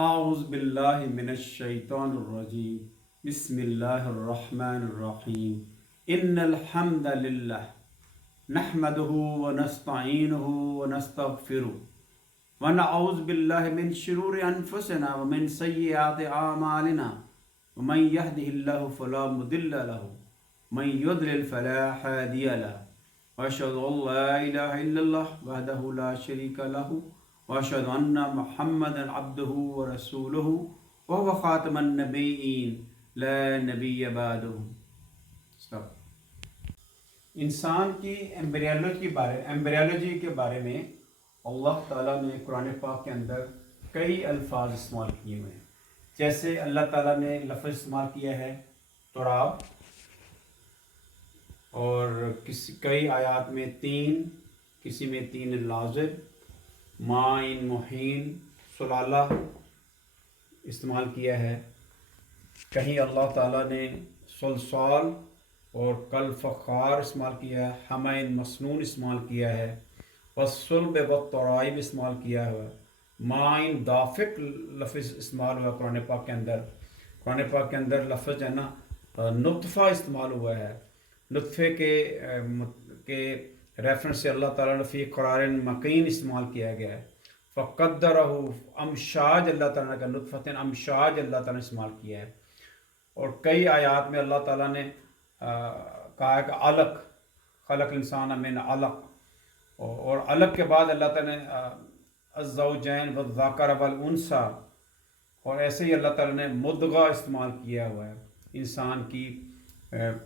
اعوذ باللہ من الشیطان الرجیم بسم اللہ الرحمن الرحیم ان الحمد للہ نحمده ونستعینه ونستغفره ونعوذ باللہ من شرور انفسنا ومن سیئات اعمالنا ومن يهده الله فلا مضل له ومن يضلل فلا هادي له واشهد ان لا اله الا الله وحده لا شريك له واشهد ان محمدا عبده ورسوله وهو خاتم النبیین لا نبی بعدہ۔ انسان کی ایمبریالوجی کے بارے میں اللہ تعالیٰ نے قرآن پاک کے اندر کئی الفاظ استعمال کیے ہوئے ہیں۔ جیسے اللہ تعالیٰ نے لفظ استعمال کیا ہے تراب، اور کئی آیات میں تین، کسی میں تین لازب، مائن مہین، سلالہ استعمال کیا ہے۔ کہیں اللہ تعالیٰ نے سلسال اور کل فخار استعمال کیا ہے، حمین مسنون استعمال کیا ہے، والصلب والترائب استعمال کیا ہے، مائن دافق لفظ استعمال ہوا قرآن پاک کے اندر۔ قرآن پاک کے اندر لفظ ہے نا نطفہ استعمال ہوا ہے۔ نطفے کے ریفرنس سے اللہ تعالیٰ نے فی قرار مکین استعمال کیا گیا ہے۔ فقدرہ امشاج، اللہ تعالیٰ کا نطفۃ امشاج اللہ تعالیٰ نے استعمال کیا ہے۔ اور کئی آیات میں اللہ تعالیٰ نے کہا ہے کہ علق، خلق الانسان من علق، اور علق کے بعد اللہ تعالیٰ نے الزوجین والذکر والانثی، اور ایسے ہی اللہ تعالیٰ نے مدغہ استعمال کیا ہوا ہے انسان کی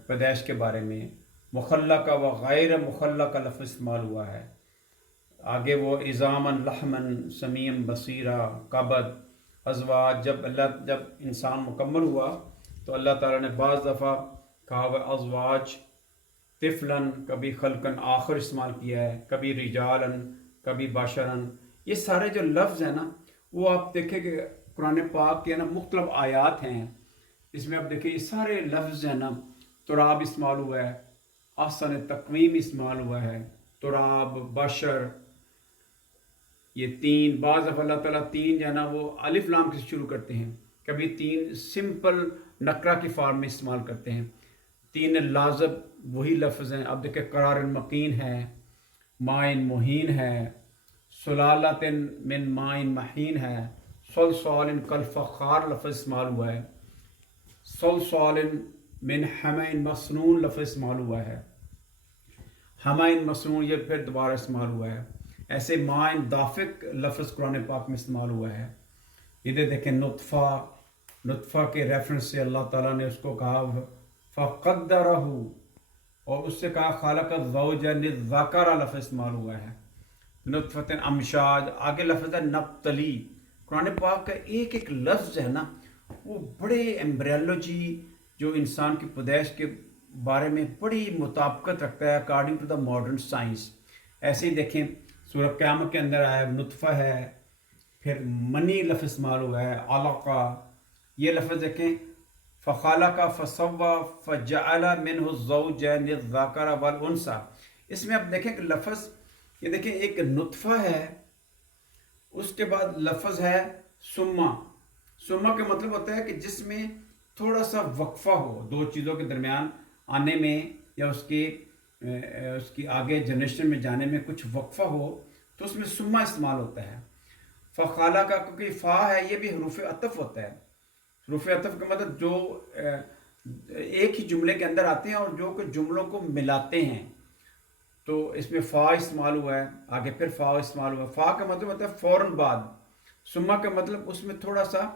پیدائش کے بارے میں۔ مخلقہ و غیر مخلقہ لفظ استعمال ہوا ہے۔ آگے وہ عظامًا لحمًا سمیعًا بصیرا، قبض، ازواج۔ جب انسان مکمل ہوا تو اللہ تعالیٰ نے بعض دفعہ کہا ہوا ازواج، طفلاً، کبھی خلقاً آخر استعمال کیا ہے، کبھی رجالاً، کبھی بشراً۔ یہ سارے جو لفظ ہیں نا، وہ آپ دیکھیں کہ قرآن پاک کے نا مختلف آیات ہیں، اس میں آپ دیکھیں یہ سارے لفظ ہیں نا، تراب استعمال ہوا ہے، احسن تقویم استعمال ہوا ہے، تراب، بشر، یہ تین۔ بعض دفعہ اللہ تعالیٰ تین جو ہے نا وہ الف لام سے شروع کرتے ہیں، کبھی تین سمپل نکرہ کی فارم میں استعمال کرتے ہیں۔ تین لازب وہی لفظ ہیں۔ اب دیکھیں قرار مکین ہے، مائن مہین ہے، سلالۃ من مائن مہین ہے، صلصال کالفخار لفظ استعمال ہوا ہے، صلصال من حمین مسنون لفظ استعمال ہوا ہے، حمین مسنون یہ پھر دوبارہ استعمال ہوا ہے۔ ایسے مائن دافق لفظ قرآن پاک میں استعمال ہوا ہے۔ ادھر دیکھیں نطفہ کے ریفرنس سے اللہ تعالیٰ نے اس کو کہا فقدرہ، اور اس سے کہا خالق الزوجین الذکر لفظ استعمال ہوا ہے، نطفۃ امشاج۔ آگے لفظ ہے نبتلی۔ قرآن پاک کا ایک ایک لفظ ہے نا وہ بڑے ایمبریالوجی جو انسان کی پیدائش کے بارے میں بڑی مطابقت رکھتا ہے according to the modern science. ایسے ہی دیکھیں سورہ قیامت کے اندر آیا نطفہ ہے، پھر منی لفظ استعمال ہوا ہے، علقہ۔ یہ لفظ دیکھیں فخلق فسوى فجعل منه الزوجين الذكر والانثى۔ اس میں آپ دیکھیں کہ لفظ یہ دیکھیں ایک نطفہ ہے، اس کے بعد لفظ ہے ثم۔ ثم کا مطلب ہوتا ہے کہ جس میں تھوڑا سا وقفہ ہو دو چیزوں کے درمیان آنے میں، یا اس کی آگے جنریشن میں جانے میں کچھ وقفہ ہو تو اس میں ثم استعمال ہوتا ہے۔ فخلق کا کیونکہ فا ہے یہ بھی حروف عطف ہوتا ہے۔ حروف عطف کا مطلب جو ایک ہی جملے کے اندر آتے ہیں اور جو کہ جملوں کو ملاتے ہیں، تو اس میں فا استعمال ہوا ہے، آگے پھر فا استعمال ہوا ہے۔ فا کا مطلب ہوتا ہے فوراً بعد، ثم کا مطلب اس میں تھوڑا سا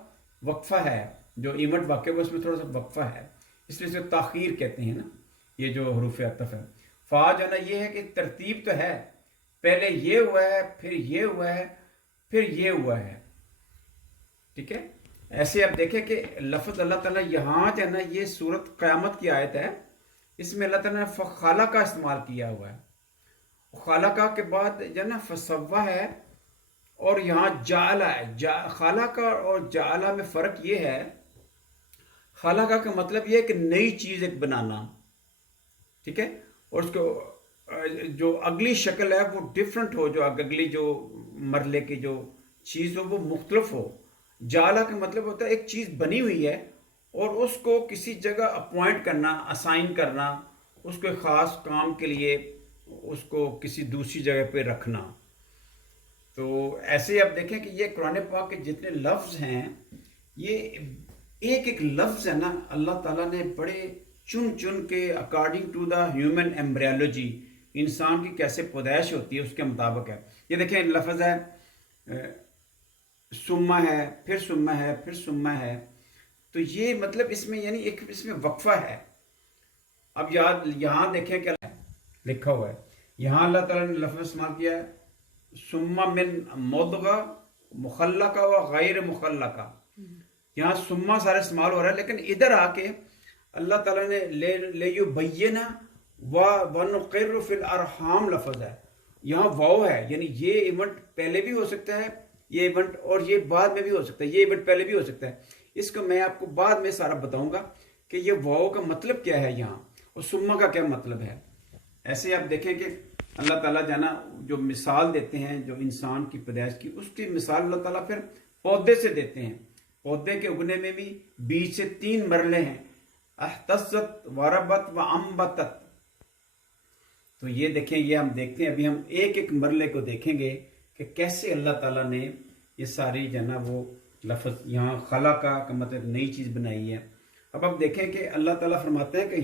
وقفہ ہے، جو ایونٹ واقع ہوا اس میں تھوڑا سا وقفہ ہے، اس لیے اسے تاخیر کہتے ہیں نا، یہ جو حروف عطف ہے۔ فا جو ہے نا یہ ہے کہ ترتیب تو ہے، پہلے یہ ہوا ہے، پھر یہ ہوا ہے، پھر یہ ہوا ہے، ٹھیک ہے۔ ایسے آپ دیکھیں کہ لفظ اللہ تعالیٰ یہاں جو ہے نا یہ سورۃ قیامت کی آیت ہے، اس میں اللہ تعالیٰ نے فخلق کا استعمال کیا ہوا ہے۔ خالقہ کے بعد جو ہے نا فسوہ ہے، اور یہاں جعلہ ہے۔ خالقہ اور جعلہ میں فرق یہ ہے، خالقہ کا مطلب یہ ہے کہ نئی چیز ایک بنانا، ٹھیک ہے، اور اس کو جو اگلی شکل ہے وہ ڈیفرنٹ ہو، جو اگلی جو مرلے کی جو چیز ہو وہ مختلف ہو۔ جعلہ کا مطلب ہوتا ہے ایک چیز بنی ہوئی ہے اور اس کو کسی جگہ اپوائنٹ کرنا، اسائن کرنا، اس کو ایک خاص کام کے لیے اس کو کسی دوسری جگہ پہ رکھنا۔ تو ایسے ہی آپ دیکھیں کہ یہ قرآن پاک کے جتنے لفظ ہیں، یہ ایک ایک لفظ ہے نا، اللہ تعالیٰ نے بڑے چن چن کے according to the human embryology, انسان کی کیسے پیدائش ہوتی ہے اس کے مطابق ہے۔ یہ دیکھیں لفظ ہے سما ہے، پھر سما ہے، پھر سما ہے، تو یہ مطلب اس میں یعنی ایک اس میں وقفہ ہے۔ اب یہاں دیکھیں کیا لکھا ہوا ہے، یہاں اللہ تعالیٰ نے لفظ استعمال کیا ہے سما من مضغہ مخلقہ و غیر مخلقہ۔ یہاں سما سارا استعمال ہو رہا ہے، لیکن ادھر آ کے اللہ تعالیٰ نے لیبین ونقر فی الارحام لفظ ہے، یہاں واو ہے، یعنی یہ ایونٹ پہلے بھی ہو سکتا ہے، یہ ایونٹ اور یہ بعد میں بھی ہو سکتا ہے، یہ ایونٹ پہلے بھی ہو سکتا ہے۔ اس کو میں آپ کو بعد میں سارا بتاؤں گا کہ یہ واو کا مطلب کیا ہے یہاں اور سما کا کیا مطلب ہے۔ ایسے آپ دیکھیں کہ اللہ تعالیٰ جانا جو مثال دیتے ہیں جو انسان کی پیدائش کی، اس کی مثال اللہ تعالیٰ پھر پودے سے دیتے ہیں۔ پودے کے اگنے میں بھی بیچ سے 3 مرحلے ہیں، احتزت وربت و امبتت۔ تو یہ دیکھیں، یہ ہم دیکھتے ہیں، ابھی ہم ایک ایک مرحلے کو دیکھیں گے کہ کیسے اللہ تعالیٰ نے یہ ساری جو ہے نا وہ لفظ یہاں خلق کا مطلب نئی چیز بنائی ہے۔ اب آپ دیکھیں کہ اللہ تعالیٰ فرماتے ہیں کہ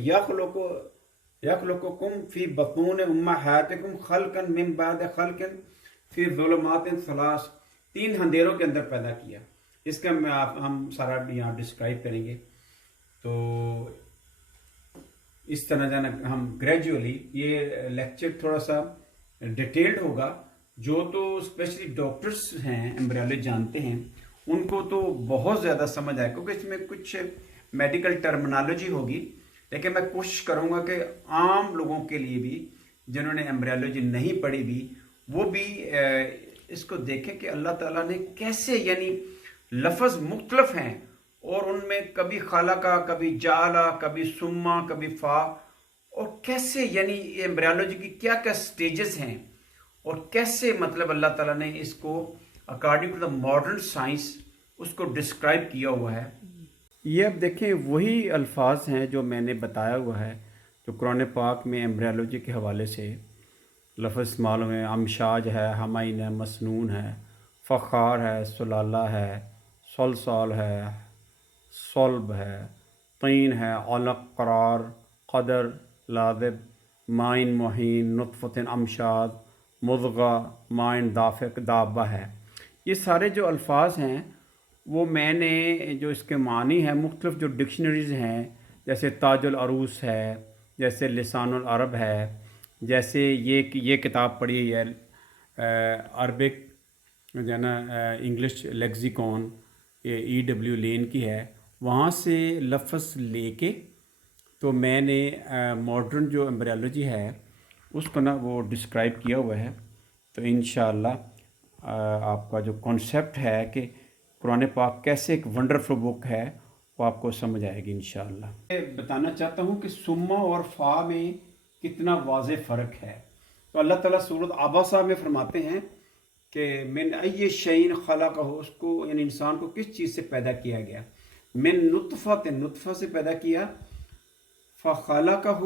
یخلقکم فی بطون امہاتکم خلقا من بعد خلق فی ظلمات 3، 3 اندھیروں کے اندر پیدا کیا۔ اس کا ہم سارا یہاں ڈسکرائب کریں گے۔ تو اس طرح جانا ہم گریجولی یہ لیکچر تھوڑا سا ڈیٹیلڈ ہوگا، جو تو اسپیشلی ڈاکٹرز ہیں ایمبریالوجی جانتے ہیں ان کو تو بہت زیادہ سمجھ آئے، کیونکہ اس میں کچھ میڈیکل ٹرمنالوجی ہوگی، لیکن میں کوشش کروں گا کہ عام لوگوں کے لیے بھی جنہوں نے ایمبریالوجی نہیں پڑھی بھی وہ بھی اس کو دیکھیں کہ اللہ تعالیٰ نے کیسے یعنی لفظ مختلف ہیں اور ان میں کبھی خالقہ، کبھی جعلہ، کبھی سما، کبھی فا، اور کیسے یعنی ایمبریالوجی کی کیا کیا سٹیجز ہیں اور کیسے مطلب اللہ تعالیٰ نے اس کو according to the modern science اس کو ڈسکرائب کیا ہوا ہے۔ یہ اب دیکھیں وہی الفاظ ہیں جو میں نے بتایا ہوا ہے، جو قرآن پاک میں ایمبریالوجی کے حوالے سے لفظ استعمال ہوئے ہیں۔ امشاج ہے، ہمعین ہے، مسنون ہے، فخار ہے، سلالہ ہے، صلصال ہے، صلب ہے، طین ہے، علق، قرار، قدر، لاذب، مائن مہین، نطفۃ امشاج، مضغہ، مائن دافق، دابہ ہے۔ یہ سارے جو الفاظ ہیں وہ میں نے جو اس کے معنی ہیں مختلف جو ڈکشنریز ہیں، جیسے تاج العروس ہے، جیسے لسان العرب ہے، جیسے یہ کتاب پڑھی ہے عربک جو ہے نا انگلش لیکزیکون، یہ EW لین کی ہے، وہاں سے لفظ لے کے تو میں نے ماڈرن جو ایمبریالوجی ہے اس کو نا وہ ڈسکرائب کیا ہوا ہے۔ تو انشاءاللہ آپ کا جو کانسیپٹ ہے کہ قرآن پاک کیسے ایک ونڈرفل بک ہے وہ آپ کو سمجھ آئے گی انشاءاللہ۔ میں بتانا چاہتا ہوں کہ سما اور فا میں کتنا واضح فرق ہے۔ تو اللہ تعالیٰ سورۃ عبسہ میں فرماتے ہیں کہ من ای شیء خلقہ، اس کو یعنی انسان کو کس چیز سے پیدا کیا گیا، من نطفہ، نطفہ سے پیدا کیا، فخلقہ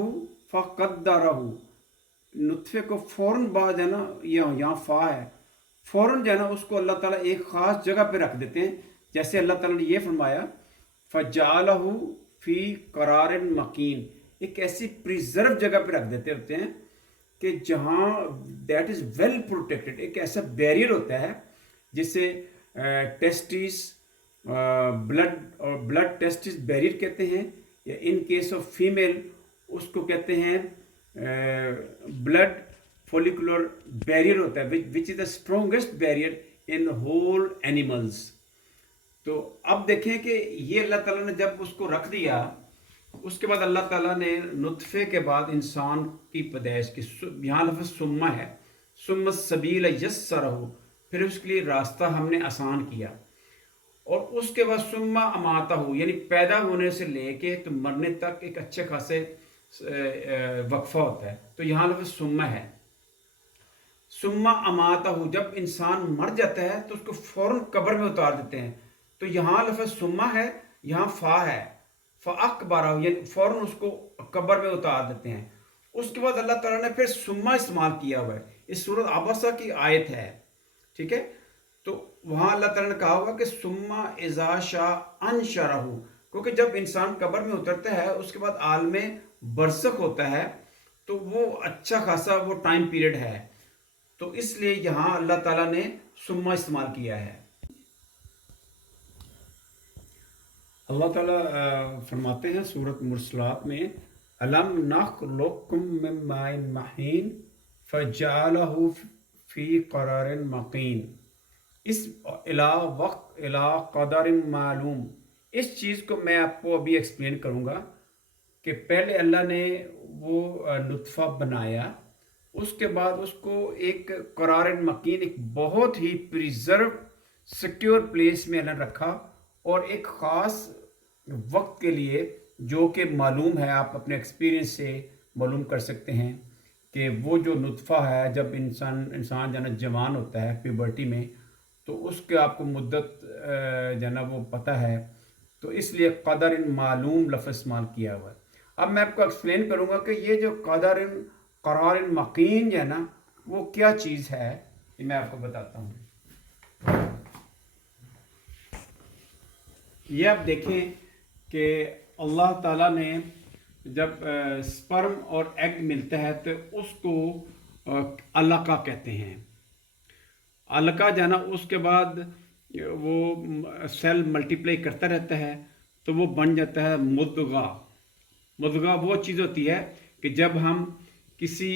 فقدرہ، نطفے کو فوراً بعد ہے نا یہاں فا ہے، فوراً جو ہے نا اس کو اللہ تعالیٰ ایک خاص جگہ پہ رکھ دیتے ہیں، جیسے اللہ تعالیٰ نے یہ فرمایا فجعلہ فی قرار مکین، ایک ایسی پریزرو جگہ پہ رکھ دیتے ہوتے ہیں کہ جہاں دیٹ از ویل پروٹیکٹڈ، ایک ایسا بیریئر ہوتا ہے جسے ٹیسٹس بلڈ ٹیسٹس بیریئر کہتے ہیں، یا ان کیس آف فیمیل اس کو کہتے ہیں بلڈ فولیکولر بیریئر ہوتا ہے which is the strongest barrier in whole animals. تو اب دیکھیں کہ یہ اللہ تعالیٰ نے جب اس کو رکھ دیا، اس کے بعد اللہ تعالیٰ نے نطفے کے بعد انسان کی پیدائش کی، یہاں لفظ سما ہے، ثم السبیل یسرہ، پھر اس کے لیے راستہ ہم نے آسان کیا، اور اس کے بعد ثم اماتہ، یعنی پیدا ہونے سے لے کے تو مرنے تک ایک اچھے خاصے وقفہ ہوتا ہے۔ تو یہاں لفظ سما ہے، ثم اماتہ، جب انسان مر جاتا ہے تو اس کو فوراً قبر میں اتار دیتے ہیں، تو یہاں لفظ سما ہے، یہاں فا ہے، فاکبرہ یعنی فوراً اس کو قبر میں اتار دیتے ہیں۔ اس کے بعد اللہ تعالیٰ نے پھر سما استعمال کیا ہوا ہے، اس سورۃ عبسہ کی آیت ہے، ٹھیک ہے۔ تو وہاں اللہ تعالیٰ نے کہا ہوا کہ سما اذا شاء انشرہ، کیونکہ جب انسان قبر میں اترتا ہے اس کے بعد عالم برزخ ہوتا ہے، تو وہ اچھا خاصا وہ ٹائم پیریڈ ہے، تو اس لیے یہاں اللہ تعالیٰ نے سما استعمال کیا ہے۔ اللہ تعالیٰ فرماتے ہیں سورۃ مرسلات میں، الم نخلقکم من ماء مہین فجعلہ فی قرار مکین، اس الی قدر معلوم، اس چیز کو میں آپ کو ابھی ایکسپلین کروں گا کہ پہلے اللہ نے وہ نطفہ بنایا، اس کے بعد اس کو ایک قرار مکین، ایک بہت ہی پریزرو سیکیور پلیس میں اللہ نے رکھا، اور ایک خاص وقت کے لیے، جو کہ معلوم ہے، آپ اپنے ایکسپیرینس سے معلوم کر سکتے ہیں کہ وہ جو نطفہ ہے، جب انسان جو ہے جوان ہوتا ہے پیوبرٹی میں، تو اس کے آپ کو مدت جو ہے نا وہ پتہ ہے، تو اس لیے قدر معلوم لفظ استعمال کیا ہوا ہے۔ اب میں آپ کو ایکسپلین کروں گا کہ یہ جو قرار مکین جو ہے نا وہ کیا چیز ہے، یہ میں آپ کو بتاتا ہوں۔ یہ آپ دیکھیں کہ اللہ تعالیٰ نے جب سپرم اور ایگ ملتا ہے تو اس کو علقہ کہتے ہیں۔ علقہ جو ہے نا اس کے بعد وہ سیل ملٹیپلائی کرتا رہتا ہے تو وہ بن جاتا ہے مدغہ۔ مدغہ وہ چیز ہوتی ہے کہ جب ہم کسی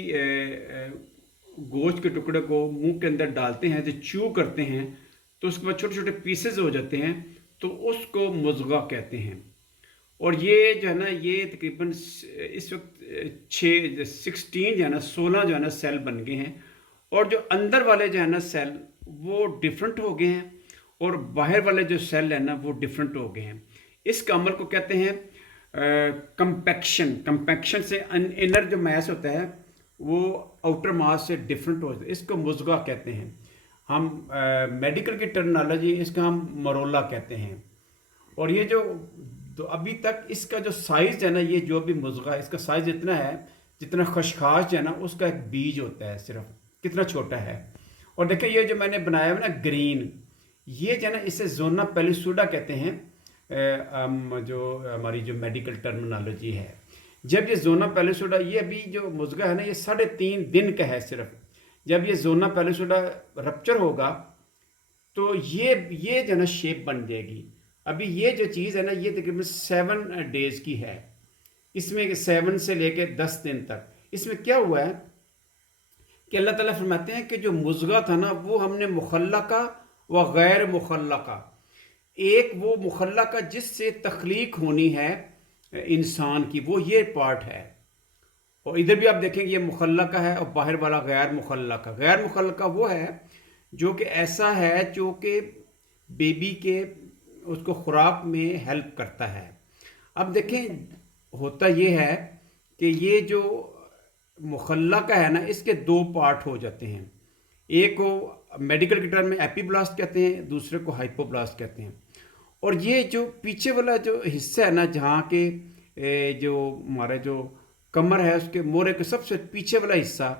گوشت کے ٹکڑے کو منہ کے اندر ڈالتے ہیں، جو چیو کرتے ہیں، تو اس کے بعد چھوٹے چھوٹے پیسز ہو جاتے ہیں، تو اس کو مضغہ کہتے ہیں۔ اور یہ جو ہے نا یہ تقریباً اس وقت 16 جو ہے نا 16 جو ہے نا سیل بن گئے ہیں، اور جو اندر والے جو ہے نا سیل وہ ڈیفرنٹ ہو گئے ہیں، اور باہر والے جو سیل ہیں نا وہ ڈیفرنٹ ہو گئے ہیں۔ اس کا عمل کو کہتے ہیں کمپیکشن۔ کمپیکشن سے انر جو میس ہوتا ہے وہ آؤٹر ماس سے ڈیفرنٹ ہو جاتا ہے، اس کو مضغہ کہتے ہیں۔ ہم میڈیکل کی ٹرمنالوجی اس کا ہم مرولا کہتے ہیں۔ اور یہ جو تو ابھی تک اس کا جو سائز ہے نا، یہ جو بھی مضغہ اس کا سائز اتنا ہے جتنا خشخاش جو ہے نا اس کا ایک بیج ہوتا ہے، صرف کتنا چھوٹا ہے۔ اور دیکھیں یہ جو میں نے بنایا ہے نا گرین، یہ جو ہے نا اسے زونا پیلیسوڈا کہتے ہیں، جو ہماری جو میڈیکل ٹرمنالوجی ہے۔ جب یہ زونا پیلیسوڈا، یہ ابھی جو مضغہ ہے نا یہ 3.5 دن کا ہے صرف، جب یہ زونا پیلیسوڈا رپچر ہوگا تو یہ جو ہے نا شیپ بن جائے گی۔ ابھی یہ جو چیز ہے نا یہ تقریباً 7 ڈیز کی ہے، اس میں 7 سے لے کے 10 دن تک۔ اس میں کیا ہوا ہے کہ اللہ تعالیٰ فرماتے ہیں کہ جو مضغہ تھا نا وہ ہم نے مخلقہ و غیر مخلقہ، ایک وہ مخلقہ جس سے تخلیق ہونی ہے انسان کی، وہ یہ پارٹ ہے، اور ادھر بھی آپ دیکھیں گے یہ مخلقہ ہے، اور باہر والا غیر مخلقہ۔ غیر مخلقہ وہ ہے جو کہ ایسا ہے جو کہ بیبی کے اس کو خوراک میں ہیلپ کرتا ہے۔ اب دیکھیں ہوتا یہ ہے کہ یہ جو مخلقہ ہے نا اس کے 2 پارٹ ہو جاتے ہیں، ایک کو میڈیکل کی ٹرم میں ایپی بلاسٹ کہتے ہیں، دوسرے کو ہائپو بلاسٹ کہتے ہیں۔ اور یہ جو پیچھے والا جو حصہ ہے نا جہاں کے جو ہمارے جو کمر ہے اس کے مورے کے سب سے پیچھے والا حصہ،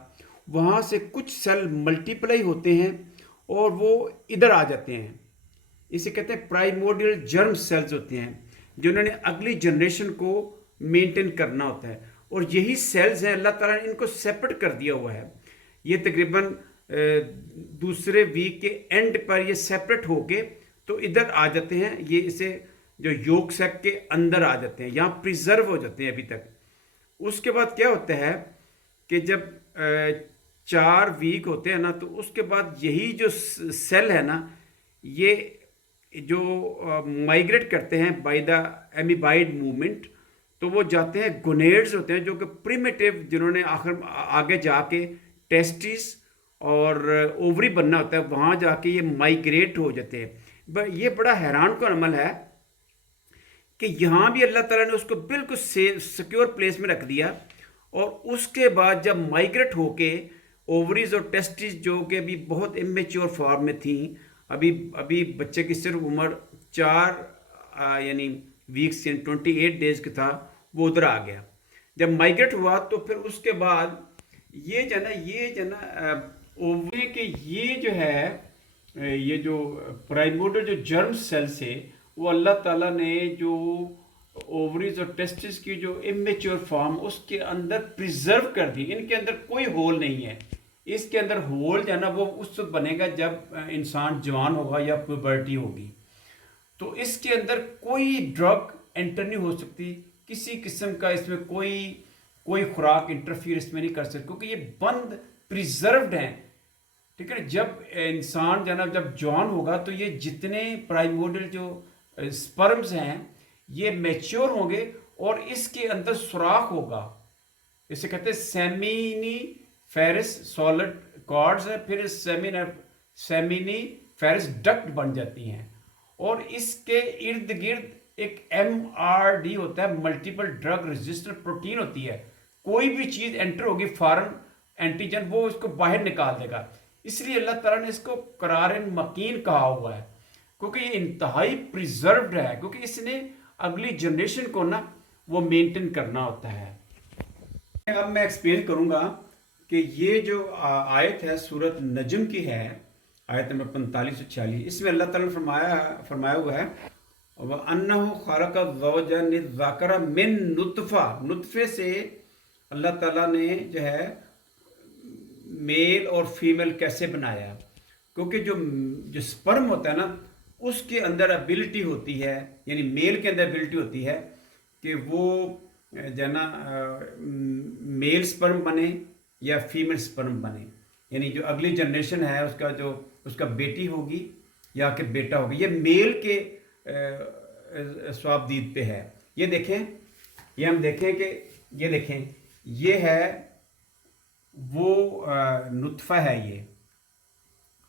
وہاں سے کچھ سیل ملٹیپلائی ہوتے ہیں اور وہ ادھر آ جاتے ہیں، اسے کہتے ہیں پرائمورڈیل جرم سیلز ہوتے ہیں، جنہوں نے اگلی جنریشن کو مینٹین کرنا ہوتا ہے۔ اور یہی سیلز ہیں، اللہ تعالیٰ نے ان کو سیپریٹ کر دیا ہوا ہے۔ یہ تقریباً دوسرے ویک کے اینڈ پر یہ سیپریٹ ہو کے تو ادھر آ جاتے ہیں، یہ اسے جو یوک سیک کے اندر آ جاتے ہیں، یہاں پریزرو ہو جاتے ہیں ابھی تک۔ اس کے بعد کیا ہوتا ہے کہ جب 4 ویک ہوتے ہیں نا تو اس کے بعد یہی جو سیل ہے نا یہ جو مائگریٹ کرتے ہیں بائی دا ایمیبائڈ موومنٹ، تو وہ جاتے ہیں گونیڈز ہوتے ہیں جو کہ پریمیٹیو، جنہوں نے آگے جا کے ٹیسٹس اور اووری بننا ہوتا ہے، وہاں جا کے یہ مائگریٹ ہو جاتے ہیں۔ یہ بڑا حیران کن عمل ہے کہ یہاں بھی اللہ تعالیٰ نے اس کو بالکل سیکیور پلیس میں رکھ دیا، اور اس کے بعد جب مائگریٹ ہو کے اووریز اور ٹیسٹس جو کہ ابھی بہت امیچور فارم میں تھیں، ابھی بچے کی صرف عمر 4 یعنی ویکس یعنی 28 ڈیز کا تھا وہ ادھر آ گیا. جب مائگریٹ ہوا تو پھر اس کے بعد یہ جو ہے نا اووری کے یہ جو ہے یہ جو پرائمورڈل جو جرم سیلس ہے وہ اللہ تعالیٰ نے جو اووریز اور ٹیسٹس کی جو امیچور فارم اس کے اندر پریزرو کر دی. ان کے اندر کوئی ہول نہیں ہے. اس کے اندر ہول جو ہے نا وہ اس وقت بنے گا جب انسان جوان ہوگا یا پیوبرٹی ہوگی. تو اس کے اندر کوئی ڈرگ انٹر نہیں ہو سکتی, کسی قسم کا اس میں کوئی خوراک انٹرفیئر اس میں نہیں کر سکتی, کیونکہ یہ بند پریزروڈ ہیں. ٹھیک ہے, جب انسان جناب جب جوان ہوگا تو یہ جتنے پرائمورڈل جو سپرمز ہیں یہ میچور ہوں گے اور اس کے اندر سوراخ ہوگا. اسے کہتے ہیں سیمینی فیرس سالڈ کارڈز ہیں, پھر سیمینی فیرس ڈکٹ بن جاتی ہیں اور اس کے ارد گرد ایک MRD ہوتا ہے, ملٹیپل ڈرگ رجسٹر پروٹین ہوتی ہے. کوئی بھی چیز انٹر ہوگی فارن اینٹیجن وہ اس کو باہر نکال دے گا. اس لیے اللہ تعالیٰ نے اس کو قرار مکین کہا ہوا ہے, کیونکہ یہ انتہائی پریزروڈ ہے, کیونکہ اس نے اگلی جنریشن کو نا وہ مینٹین کرنا ہوتا ہے. اب میں ایکسپلین کروں گا کہ یہ جو آیت ہے سورۃ نجم کی ہے, آیت نمبر 45 سے 46, اس میں اللہ تعالیٰ نے فرمایا ہوا ہے وَأَنَّهُ خَلَقَ الزَّوْجَيْنِ الذَّكَرَ مِن نُطْفَةٍ, نطفے سے اللہ تعالیٰ نے جو ہے میل اور فیمیل کیسے بنایا, کیونکہ جو سپرم ہوتا ہے نا اس کے اندر ابیلٹی ہوتی ہے, یعنی میل کے اندر ابیلٹی ہوتی ہے کہ وہ جو ہے نا میل سپرم بنے یا فیمیل سپرم بنے, یعنی جو اگلی جنریشن ہے اس کا بیٹی ہوگی یا کہ بیٹا ہوگا. یہ میل کے صوابدید پہ ہے. یہ دیکھیں, یہ ہم دیکھیں کہ یہ دیکھیں یہ ہے وہ نطفہ ہے. یہ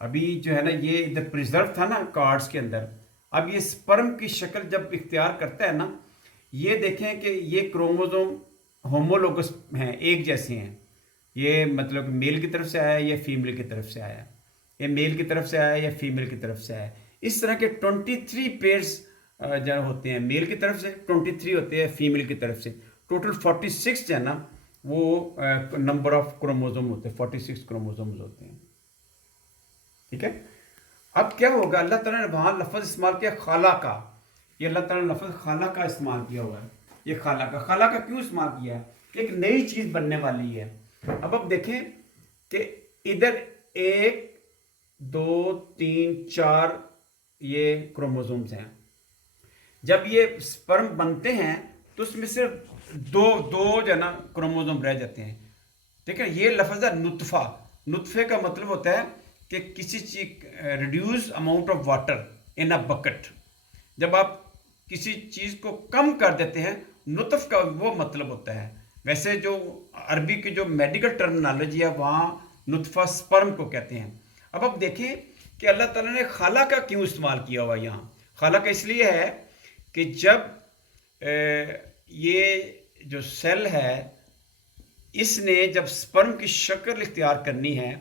ابھی جو ہے نا یہ ادھر پریزرو تھا نا کارڈز کے اندر, اب یہ سپرم کی شکل جب اختیار کرتا ہے نا, یہ دیکھیں کہ یہ کروموزوم ہومولوگس ہیں, ایک جیسے ہیں. یہ مطلب میل کی طرف سے آیا یا فیمیل کی طرف سے آیا, یہ میل کی طرف سے آیا یا فیمیل کی طرف سے آیا. اس طرح کے 23 پیئرز جو ہوتے ہیں میل کی طرف سے, 23 ہوتے ہیں فیمیل کی طرف سے. ٹوٹل 46 جو ہے نا وہ نمبر آف کروموزوم ہوتے ہیں, 46 کروموزومز ہوتے ہیں. ٹھیک ہے, اب کیا ہوگا, اللہ تعالیٰ نے وہاں لفظ استعمال کیا خالہ کا. یہ اللہ تعالیٰ نے لفظ خالہ کا استعمال کیا ہوا ہے. یہ خالہ کا کیوں استعمال کیا ہے, ایک نئی چیز بننے والی ہے. اب دیکھیں کہ ادھر 1 2 3 4 یہ کروموزومز ہیں. جب یہ سپرم بنتے ہیں تو اس میں صرف دو جو ہے نا کروموزوم رہ جاتے ہیں. ٹھیک ہے, یہ لفظ ہے نطفہ. نطفے کا مطلب ہوتا ہے کہ کسی چیز reduce amount of water in a bucket. جب آپ کسی چیز کو کم کر دیتے ہیں, نطف کا وہ مطلب ہوتا ہے. ویسے جو عربی کی جو میڈیکل ٹرمنالوجی ہے وہاں نطفہ سپرم کو کہتے ہیں. اب آپ دیکھیں کہ اللہ تعالیٰ نے خالہ کا کیوں استعمال کیا ہوا یہاں. خالہ کا اس لیے ہے کہ جب یہ جو سیل ہے اس نے جب سپرم کی شکل اختیار کرنی ہے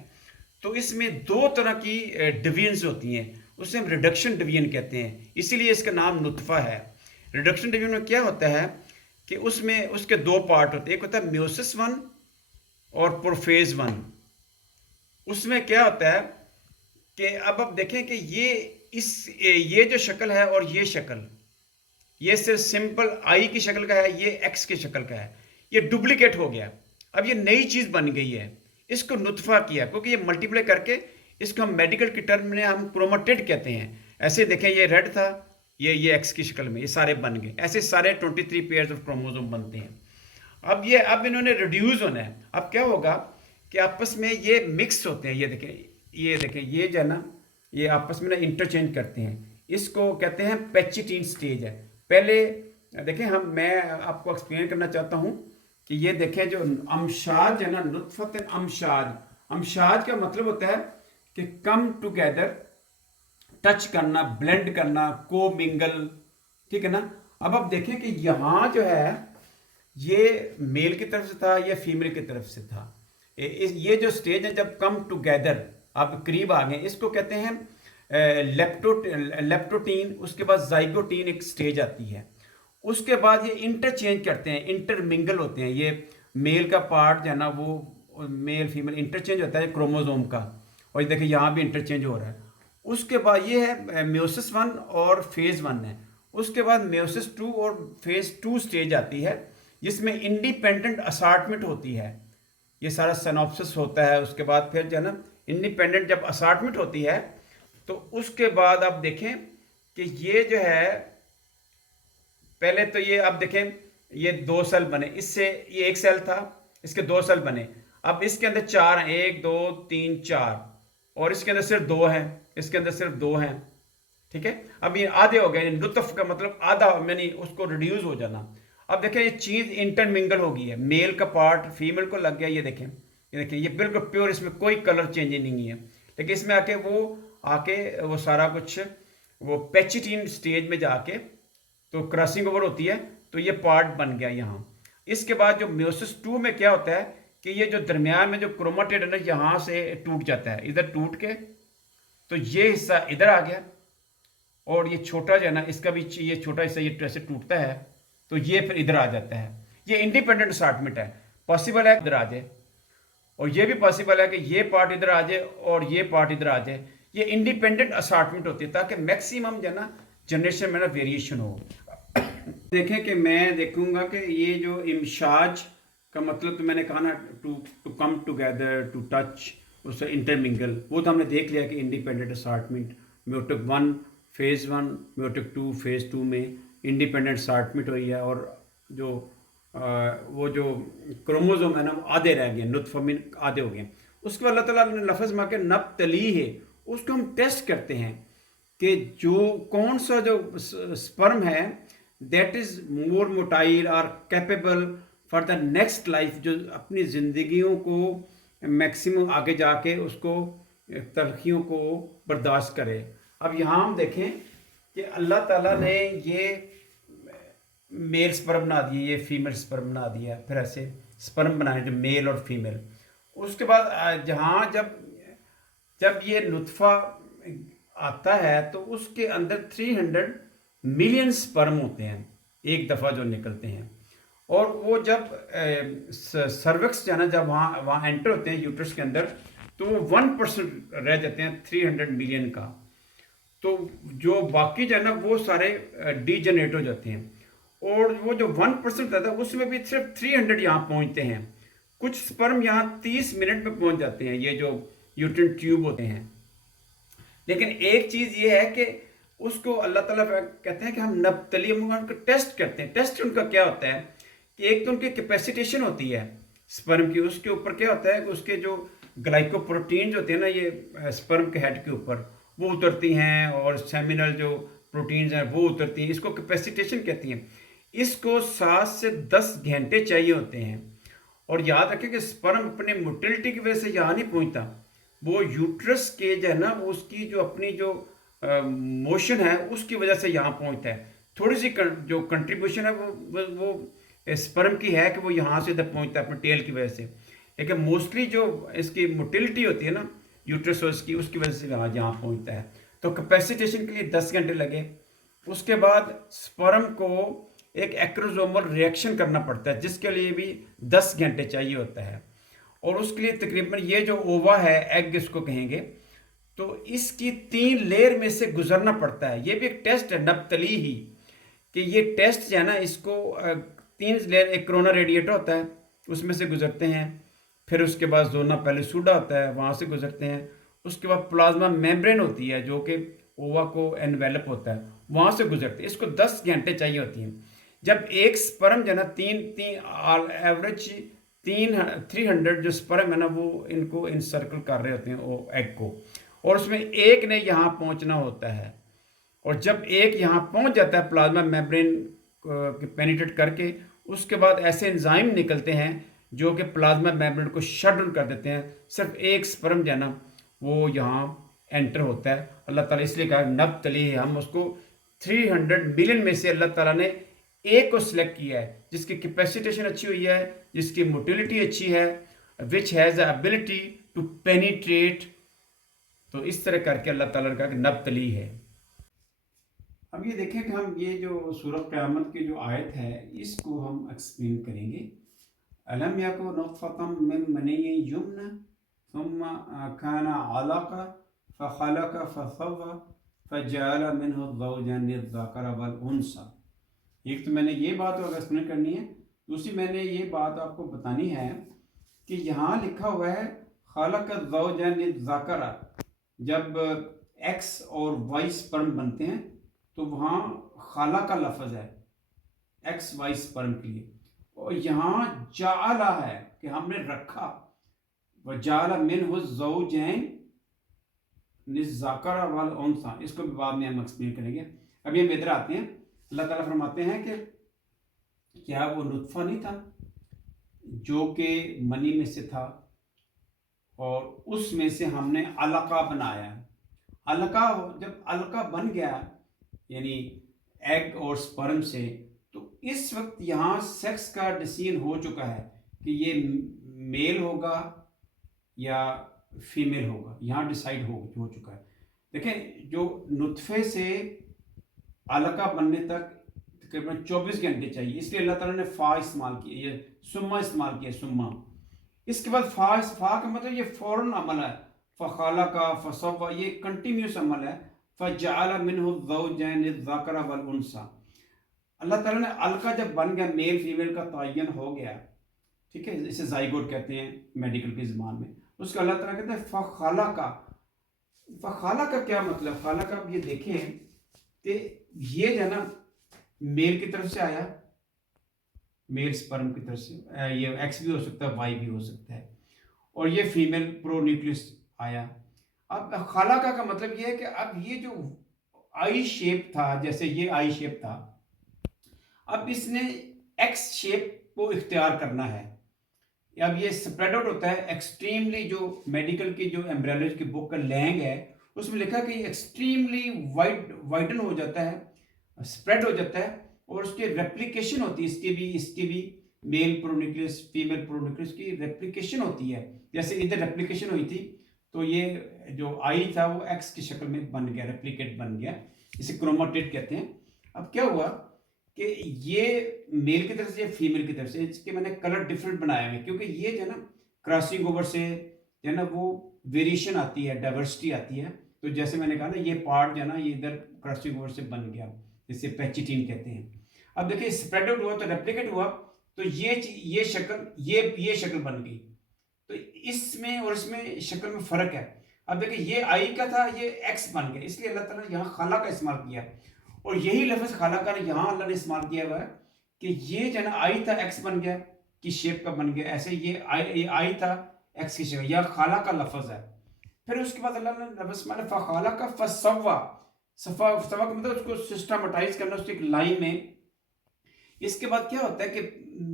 تو اس میں 2 طرح کی ڈویژنز ہوتی ہیں. اسے ہم ریڈکشن ڈویژن کہتے ہیں, اسی لیے اس کا نام نطفہ ہے. ریڈکشن ڈویژن میں کیا ہوتا ہے کہ اس میں اس کے 2 پارٹ ہوتے ہیں. ایک ہوتا ہے میوسس 1 اور پروفیز 1. اس میں کیا ہوتا ہے کہ اب آپ دیکھیں کہ یہ جو شکل ہے اور یہ شکل, یہ صرف سمپل آئی کی شکل کا ہے, یہ ایکس کی شکل کا ہے. یہ ڈپلیکیٹ ہو گیا. اب یہ نئی چیز بن گئی ہے, اس کو نطفہ کیا کیونکہ یہ ملٹیپلائی کر کے اس کو ہم میڈیکل کی ٹرم میں ہم کروماٹڈ کہتے ہیں. ایسے دیکھیں یہ ریڈ تھا, یہ ایکس کی شکل میں یہ سارے بن گئے. ایسے سارے 23 پیئرز آف کروموزوم بنتے ہیں. اب انہوں نے ریڈیوز ہونا ہے. اب کیا ہوگا کہ آپس میں یہ مکس ہوتے ہیں. یہ دیکھیں یہ جو ہے نا یہ آپس میں نا انٹرچینج کرتے ہیں. اس کو کہتے ہیں پیچیٹین سٹیج ہے. پہلے دیکھیں میں آپ کو ایکسپلین کرنا چاہتا ہوں کہ یہ دیکھیں جو امشاج ہے نا, نطفت امشاج کا مطلب ہوتا ہے کہ کم ٹوگیدر, ٹچ کرنا, بلینڈ کرنا, کو منگل. ٹھیک ہے نا. اب آپ دیکھیں کہ یہاں جو ہے یہ میل کی طرف سے تھا یا فیمیل کی طرف سے تھا. یہ جو سٹیج ہے جب کم ٹوگیدر آپ قریب آ گئے, اس کو کہتے ہیں لیپٹوٹین، اس کے بعد زائگوٹین ایک سٹیج آتی ہے. اس کے بعد یہ انٹرچینج کرتے ہیں، انٹرمنگل ہوتے ہیں. یہ میل کا پارٹ جو ہے نا وہ میل فیمیل انٹرچینج ہوتا ہے کروموزوم کا، اور یہ دیکھیں یہاں بھی انٹرچینج ہو رہا ہے. اس کے بعد یہ ہے میوسس 1 اور فیز 1 ہے. اس کے بعد میوسس 2 اور فیز 2 سٹیج آتی ہے جس میں انڈیپینڈنٹ اسارٹمنٹ ہوتی ہے. یہ سارا سینوپسس ہوتا ہے. اس کے بعد پھر جو ہے نا انڈیپینڈنٹ جب اسارٹمنٹ ہوتی ہے تو اس کے بعد آپ دیکھیں کہ یہ جو ہے پہلے تو یہ آپ دیکھیں یہ 2 سیل بنے، اس سے یہ 1 سیل تھا، اس کے 2 سیل بنے. اب اس کے اندر 4 ہیں، 1 2 3 4، اور اس کے اندر صرف 2 ہیں، اس کے اندر صرف 2 ہیں. ٹھیک ہے، اب یہ آدھے ہو گئے. لطف کا مطلب آدھا یعنی اس کو ریڈیوز ہو جانا. اب دیکھیں یہ چیز انٹرمنگل ہو گئی ہے، میل کا پارٹ فیمیل کو لگ گیا. یہ دیکھیں یہ بالکل پیور، اس میں کوئی کلر چینج نہیں ہے. لیکن اس میں آ کے وہ سارا کچھ وہ پیچیٹین سٹیج میں جا کے تو کراسنگ اوور ہوتی ہے، تو یہ پارٹ بن گیا یہاں. اس کے بعد جو میوسس 2 میں کیا ہوتا ہے کہ یہ جو درمیان میں جو کروماٹیڈ ہے نا یہاں سے ٹوٹ جاتا ہے، ادھر ٹوٹ کے تو یہ حصہ ادھر آ گیا، اور یہ چھوٹا جو ہے نا اس کا بھی یہ چھوٹا حصہ یہ ایسے ٹوٹتا ہے تو یہ پھر ادھر آ جاتا ہے. یہ انڈیپینڈنٹ اسارٹمنٹ ہے. پاسبل ہے ادھر آ جائے، اور یہ بھی پاسبل ہے کہ یہ پارٹ ادھر آ جائے اور یہ پارٹ ادھر آ جائے. یہ انڈیپینڈنٹ اسارٹمنٹ ہوتی ہے تاکہ میکسیمم جو ہے نا جنریشن میں نا ویریشن ہو. دیکھیں کہ میں دیکھوں گا کہ یہ جو امشاج کا مطلب تو میں نے کہا نا to come together, to touch, اس سے انٹرمنگل، وہ تو ہم نے دیکھ لیا کہ independent assortment meiotic 1 phase 1، meiotic 2 phase 2 میں انڈیپینڈنٹ اسارٹمنٹ ہوئی ہے. اور جو وہ جو کروموزوم ہے نا وہ آدھے رہ گئے، نطفہ میں آدھے ہو گئے. اس کو اللہ تعالیٰ نے لفظ ماں کے نب تلی ہے، اس کو ہم ٹیسٹ کرتے ہیں کہ جو کون سا جو سپرم ہے دیٹ از مور موٹائل اور capable for the next life, جو اپنی زندگیوں کو میکسیمم آگے جا کے اس کو تلخیوں کو برداشت کرے. اب یہاں ہم دیکھیں کہ اللہ تعالیٰ نے یہ میل سپرم بنا دیے، یہ فیمیل سپرم بنا دیا، پھر ایسے سپرم بنائے جو میل اور فیمیل. اس کے بعد جہاں جب یہ نطفہ آتا ہے تو اس کے اندر 300 ملین سپرم ہوتے ہیں ایک دفعہ جو نکلتے ہیں. اور وہ جب سروکس جو ہے نا جب وہاں انٹر ہوتے ہیں یوٹرس کے اندر تو وہ 1% رہ جاتے ہیں 300 ملین کا. تو جو باقی جو ہے نا وہ سارے ڈی جنریٹ ہو جاتے ہیں. اور وہ جو 1% رہتا ہے اس میں بھی صرف 300 یہاں پہنچتے ہیں. کچھ سپرم یہاں 30 منٹ میں پہنچ جاتے ہیں، یہ جو یوٹرین ٹیوب ہوتے ہیں. لیکن ایک چیز یہ ہے کہ اس کو اللہ تعالیٰ کہتے ہیں کہ ہم نبتلی ان کو ٹیسٹ کرتے ہیں. ٹیسٹ ان کا کیا ہوتا ہے کہ ایک تو ان کی کیپیسیٹیشن ہوتی ہے سپرم کی، اس کے اوپر کیا ہوتا ہے کہ اس کے جو گلائکو پروٹین جو ہوتے ہیں نا یہ سپرم کے ہیڈ کے اوپر وہ اترتی ہیں، اور سیمینل جو پروٹینز ہیں وہ اترتی ہیں. اس کو کیپیسیٹیشن کہتی ہیں. اس کو 7 سے 10 گھنٹے چاہیے ہوتے ہیں. اور یاد رکھیں کہ سپرم اپنے موٹیلٹی کی وجہ سے یہاں نہیں پہنچتا، وہ یوٹرس کے جو ہے نا وہ اس کی جو اپنی جو موشن ہے اس کی وجہ سے یہاں پہنچتا ہے. تھوڑی سی جو کنٹریبیوشن ہے وہ سپرم کی ہے کہ وہ یہاں سے ادھر پہنچتا ہے اپنے ٹیل کی وجہ سے. لیکن موسٹلی جو اس کی موٹیلٹی ہوتی ہے نا یوٹرس اس کی وجہ سے یہاں پہنچتا ہے. تو کیپیسیٹیشن کے لیے 10 گھنٹے لگے. اس کے بعد سپرم کو ایک ایکروزومل ریئیکشن کرنا پڑتا ہے جس کے لیے بھی 10 گھنٹے چاہیے ہوتا ہے. اور اس کے لیے تقریباً یہ جو اووا ہے ایگ اس کو کہیں گے تو اس کی 3 لیئر میں سے گزرنا پڑتا ہے. یہ بھی ایک ٹیسٹ ہے نبتلی ہی کہ یہ ٹیسٹ جو ہے نا اس کو 3 لیئر، ایک کرونا ریڈیٹر ہوتا ہے اس میں سے گزرتے ہیں. پھر اس کے بعد زونا پیلیسوڈا ہوتا ہے وہاں سے گزرتے ہیں. اس کے بعد پلازما میمبرین ہوتی ہے جو کہ اووا کو انویلپ ہوتا ہے وہاں سے گزرتے ہیں. اس کو 10 گھنٹے چاہیے ہوتی ہیں. جب ایک سپرم جو ہے نا ایوریج 300 جو سپرم ہے نا وہ ان کو انسرکل کر رہے ہوتے ہیں وہ ایگ کو، اور اس میں ایک نے یہاں پہنچنا ہوتا ہے. اور جب ایک یہاں پہنچ جاتا ہے پلازما میمبرین پینیٹریٹ کر کے، اس کے بعد ایسے انزائم نکلتے ہیں جو کہ پلازما میمبرین کو شٹ ڈاؤن کر دیتے ہیں. صرف ایک سپرم جو ہے نا وہ یہاں انٹر ہوتا ہے. اللہ تعالیٰ اس لیے کہا نب تلی ہے. ہم اس کو 300 ملین میں سے اللہ تعالیٰ نے ایک کو سلیکٹ کیا ہے جس کی کیپیسیٹیشن اچھی ہوئی ہے، جس کی موٹیلٹی اچھی ہے، which has the ability to penetrate تو اس طرح کر کے اللہ تعالیٰ کا نبتلی ہے۔ اب یہ دیکھیں کہ ہم یہ جو سورۃ قیامت کی جو آیت ہے اس کو ہم ایکسپلین کریں گے۔ الم یکن نطفۃ من منی یمنی ثم کان علقۃ فخلق فسوى فجعل منه الزوجین الذکر والانثى۔ ایک تو میں نے یہ بات ایکسپلین کرنی ہے، دوسری میں نے یہ بات آپ کو بتانی ہے کہ یہاں لکھا ہوا ہے خلق الزوجین الذکر، جب ایکس اور وائی سپرم بنتے ہیں تو وہاں خالہ کا لفظ ہے ایکس وائی سپرم کے لیے، اور یہاں جعلہ ہے کہ ہم نے رکھا، وجعل منہ الزوجین الذکر والانثى، اس کو بھی بعد میں ہم ایکسپلین کریں گے۔ ابھی ہم ادھر آتے ہیں، اللہ تعالیٰ فرماتے ہیں کہ کیا وہ نطفہ نہیں تھا جو کہ منی میں سے تھا اور اس میں سے ہم نے علقہ بنایا۔ علقہ جب علقہ بن گیا یعنی ایگ اور سپرم سے، تو اس وقت یہاں سیکس کا ڈیسیژن ہو چکا ہے کہ یہ میل ہوگا یا فیمیل ہوگا، یہاں ڈیسائیڈ ہو چکا ہے۔ دیکھیں جو نطفے سے علقہ بننے تک تقریباً 24 گھنٹے چاہیے، اس لیے اللہ تعالیٰ نے فا استعمال کیا، یہ سما استعمال کیا، سما۔ اس کے بعد فا کا مطلب یہ فوراً عمل ہے، فخلق فسوى، یہ کنٹینیوس عمل ہے، فجعل منہ الزوجین الذکر والانثى۔ اللہ تعالیٰ نے علقہ جب بن گیا، میل فیمیل کا تعین ہو گیا، ٹھیک ہے، اسے زائگوٹ کہتے ہیں میڈیکل کی زبان میں، اس کا اللہ تعالیٰ کہتے ہیں فخلق۔ فخلق کا کیا مطلب؟ خلق آپ یہ دیکھیں کہ یہ جو ہے نا میل کی طرف سے آیا، میل سپرم کی طرف سے، یہ ایکس بھی ہو سکتا ہے، وائی بھی ہو سکتا ہے، اور یہ فیمیل پرو نیوکلس آیا۔ اب خلق کا مطلب یہ ہے کہ اب یہ جو آئی شیپ تھا، جیسے یہ آئی شیپ تھا، اب اس نے ایکس شیپ کو اختیار کرنا ہے۔ اب یہ سپریڈ آؤٹ ہوتا ہے ایکسٹریملی، جو میڈیکل کی جو ایمبریولوجی کی بک کا لینگ ہے اس میں لکھا کہ یہ ایکسٹریملی وائڈن ہو جاتا ہے، سپریڈ ہو جاتا ہے، اور اس کی ریپلیکیشن ہوتی ہے، اس کی بھی میل پرونیوکلس فیمیل پرونیوکلس کی ریپلیکیشن ہوتی ہے۔ جیسے ادھر ریپلیکیشن ہوئی تھی تو یہ جو آئی تھا وہ ایکس کی شکل میں بن گیا، ریپلیکیٹ بن گیا، اسے کروماٹیڈ کہتے ہیں۔ اب کیا ہوا کہ یہ میل کی طرف سے فیمیل کی طرف سے، اس کے میں نے کلر ڈفرینٹ بنایا ہے کیونکہ یہ جو ہے نا کراسنگ اوور سے جو ہے نا وہ ویریشن آتی ہے، ڈائیورسٹی آتی ہے۔ تو جیسے میں نے کہا نا یہ پارٹ جو ہے نا یہ ادھر کراسنگ اوور سے بن گیا، جسے پیچیٹین کہتے ہیں۔ اب دیکھیں اسپریڈ آؤٹ ہوا تو ریپلیکیٹ ہوا، تو یہ شکل یہ شکل بن گئی، تو اس میں اور اس میں شکل میں فرق ہے۔ اب دیکھیں یہ آئی کا تھا، یہ ایکس بن گیا، اس لیے اللہ تعالیٰ نے یہاں خلا کا استعمال کیا، اور یہی لفظ خلا کا یہاں اللہ نے استعمال کیا ہوا ہے کہ یہ جو ہے نا آئی تھا ایکس بن گیا کی شیپ کا بن گیا، ایسے یہ آئی تھا ایکس کی شیپ، یہ خلا کا لفظ ہے۔ پھر اس کے بعد اللہ نے لفظ مانا فخلق فسوى، سوا کا مطلب اس کو سسٹمٹائز کرنا، اس کی ایک لائن میں۔ اس کے بعد کیا ہوتا ہے کہ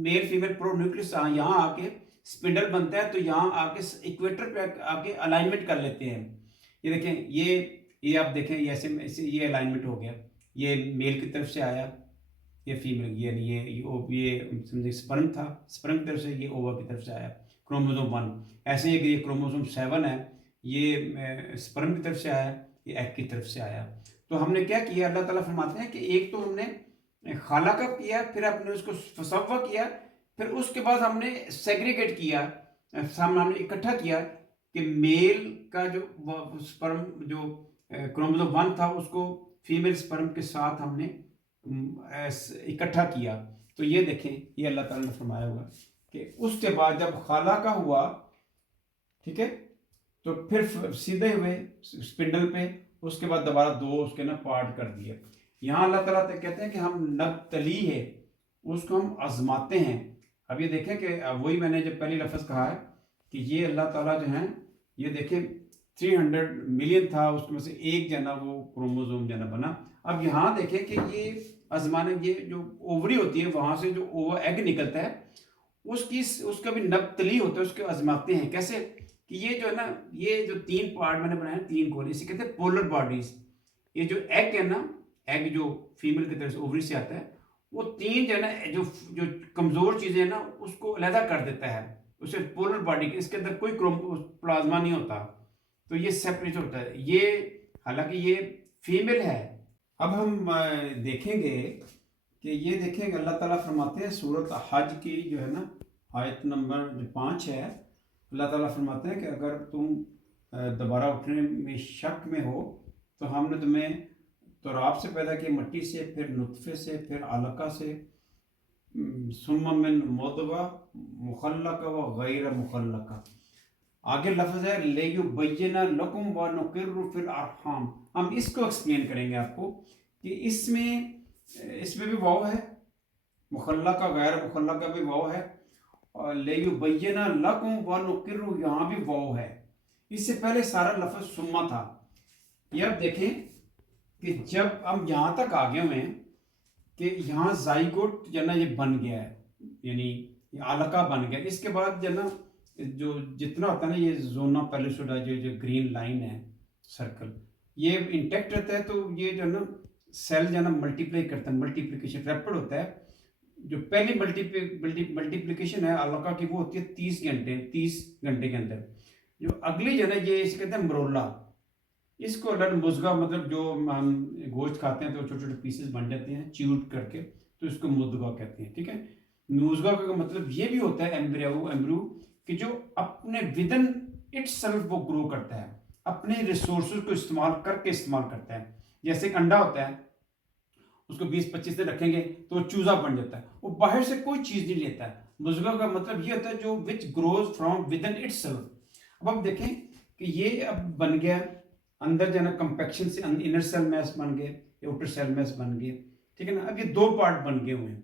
میل فیمیل پرو نیوکلس یہاں آ کے سپنڈل بنتا ہے، تو یہاں آ کے ایکویٹر پہ آ کے الائنمنٹ کر لیتے ہیں۔ یہ دیکھیں یہ آپ دیکھیں یہ الائنمنٹ ہو گیا، یہ میل کی طرف سے آیا، یہ فیمیل، یعنی یہ سمجھے سپرم تھا، سپرم کی طرف سے یہ اووا کی طرف سے آیا، کروموزوم 1۔ ایسے ہی یہ کروموزوم 7 ہے، یہ سپرم کی طرف سے آیا، یہ ایگ کی طرف سے آیا۔ تو ہم نے کیا کیا، اللہ تعالیٰ فرماتے ہیں کہ ایک تو ہم نے خلق کیا، پھر ہم نے اس کو فسوى کیا، پھر اس کے بعد ہم نے سیگریگیٹ کیا، ہم نے اکٹھا کیا کہ میل کا جو سپرم جو کروموزوم 1 تھا اس کو فیمیل سپرم کے ساتھ ہم نے اکٹھا کیا۔ تو یہ دیکھیں یہ اللہ تعالیٰ نے فرمایا ہوا کہ اس کے بعد جب خلا کا ہوا، ٹھیک ہے، تو پھر سیدھے ہوئے سپنڈل پہ، اس کے بعد دوبارہ 2 اس کے نا پارٹ کر دیے۔ یہاں اللہ تعالیٰ کہتے ہیں کہ ہم نبتلی ہے، اس کو ہم آزماتے ہیں۔ اب یہ دیکھیں کہ وہی میں نے جب پہلی لفظ کہا ہے کہ یہ اللہ تعالیٰ جو ہیں یہ دیکھیں 300 ملین تھا، اس میں سے ایک جو ہے نا وہ کروموزوم جو ہے نا بنا۔ اب یہاں دیکھیں کہ یہ آزمانے، یہ جو اووری ہوتی ہے وہاں سے جو اووا ایگ نکلتا ہے اس کا بھی نبتلی ہوتا ہے، اس کو آزماتے ہیں۔ کیسے کہ یہ جو ہے نا یہ جو 3 پارٹ میں نے بنائے، 3 کول، اسے کہتے ہیں پولر باڈیز۔ یہ جو ایگ ہے نا، ایگ جو فیمیل کی طرف سے اووری سے آتا ہے، وہ 3 جو ہے نا جو کمزور چیزیں ہیں نا اس کو علیحدہ کر دیتا ہے، اسے پولر باڈی کے، اس کے اندر کوئی پلازما نہیں ہوتا، تو یہ سیپریٹ ہوتا ہے، یہ حالانکہ یہ فیمیل ہے۔ اب ہم دیکھیں گے کہ یہ دیکھیں گے اللہ تعالیٰ فرماتے ہیں سورۃ حج کی جو ہے نا آیت نمبر 5 ہے، اللہ تعالیٰ فرماتے ہیں کہ اگر تم دوبارہ اٹھنے میں شک میں ہو تو ہم نے تمہیں تراب سے پیدا کیا، مٹی سے، پھر نطفے سے، پھر علقہ سے، ثم من مضغہ مخلقہ و غیر مخلقہ۔ آگے لفظ ہے لِیُبَیِّنَ لَکُمْ وَنُقِرُّ فِی الْأَرْحَامِ۔ ہم اس کو ایکسپلین کریں گے آپ کو کہ اس میں بھی واو ہے، مخلقہ غیر مخلقہ بھی واو ہے، اور لِیُبَیِّنَ لَکُمْ وَنُقِرُّ یہاں بھی واو ہے۔ اس سے پہلے سارا لفظ ثم تھا۔ یہ اب دیکھیں کہ جب ہم یہاں تک آگے ہوئے ہیں کہ یہاں زائگوٹ جو نا یہ بن گیا ہے، یعنی یہ علقہ بن گیا، اس کے بعد جو نا جو جتنا ہوتا ہے نا یہ زونا پیلوسوڈا جو گرین لائن ہے سرکل، یہ انٹیکٹ رہتا ہے، تو یہ جو نا سیل جو نا ملٹیپلائی کرتا ہے، ملٹیپلیکیشن ریپڈ ہوتا ہے۔ جو پہلی ملٹیپلیکیشن ہے علقہ کی وہ ہوتی ہے 30 گھنٹے کے اندر۔ جو اگلی جو ہے نا یہ اسے کہتے ہیں مرولا، اس کو مضغہ مطلب جو ہم گوشت کھاتے ہیں تو چھوٹے چھوٹے پیسز بن جاتے ہیں چیوٹ کر کے، تو اس کو مضغہ کہتے ہیں، ٹھیک ہے۔ مضغہ کا مطلب یہ بھی ہوتا ہے ایمبریو کہ جو اپنے ودن اٹ سیلف وہ گرو کرتا ہے، اپنے ریسورسز کو استعمال کرتا ہے۔ جیسے ایک انڈا ہوتا ہے، اس کو 20-25 دن رکھیں گے تو وہ چوزا بن جاتا ہے، وہ باہر سے کوئی چیز نہیں لیتا ہے۔ مضغہ کا مطلب یہ ہوتا ہے جو which grows from within itself. اب آپ دیکھیں کہ یہ اب بن گیا اندر جو ہے نا کمپیکشن سے انر سیل میس بن گئے، آؤٹر سیل میس بن گئے، ٹھیک ہے نا۔ اب یہ دو پارٹ بن گئے ہوئے ہیں،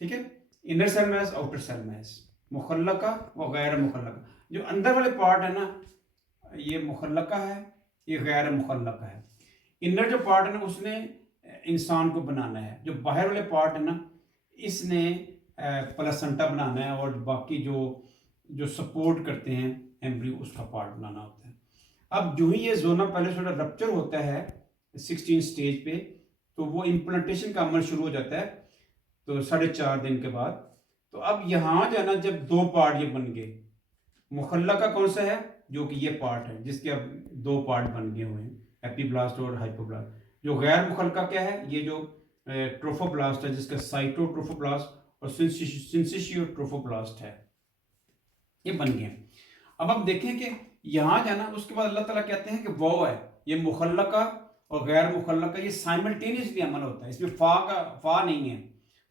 ٹھیک ہے، inner cell mass, outer cell mass, مخلقہ و غیر مخلقہ۔ جو اندر والے پارٹ ہے نا یہ مخلقہ ہے، یہ غیر مخلقہ ہے۔ انر جو پارٹ ہے نا اس نے انسان کو بنانا ہے، جو باہر والے پارٹ ہے نا اس نے پلاسنٹا بنانا ہے، اور باقی جو سپورٹ کرتے ہیں ایمبریو اس کا پارٹ بنانا ہوتا ہے۔ اب جو ہی یہ زونا پیلوسوڈا رپچر ہوتا ہے 16 سٹیج پہ، تو وہ امپلانٹیشن کا عمل شروع ہو جاتا ہے، تو 4.5 دن کے بعد۔ تو اب یہاں جو ہے نا جب دو پارٹ یہ بن گئے، مخلقہ کون سا ہے؟ جو کہ یہ پارٹ ہے جس کے اب دو پارٹ بن گئے ہوئے ہیں، ایپی بلاسٹ اور ہائپو بلاسٹ۔ جو غیر مخلقہ کیا ہے؟ یہ جو ٹروفوبلاسٹ ہے، جس کا سائٹو ٹروفوبلاسٹ اور سنسیشیو ٹروفوبلاسٹ ہے، یہ بن گئے۔ اب ہم دیکھیں کہ یہاں جانا اس کے بعد اللہ تعالیٰ کہتے ہیں کہ وہ ہے یہ مخلقہ اور غیر مخلقہ، یہ سائملٹینیسلی عمل ہوتا ہے، اس میں فا نہیں ہے۔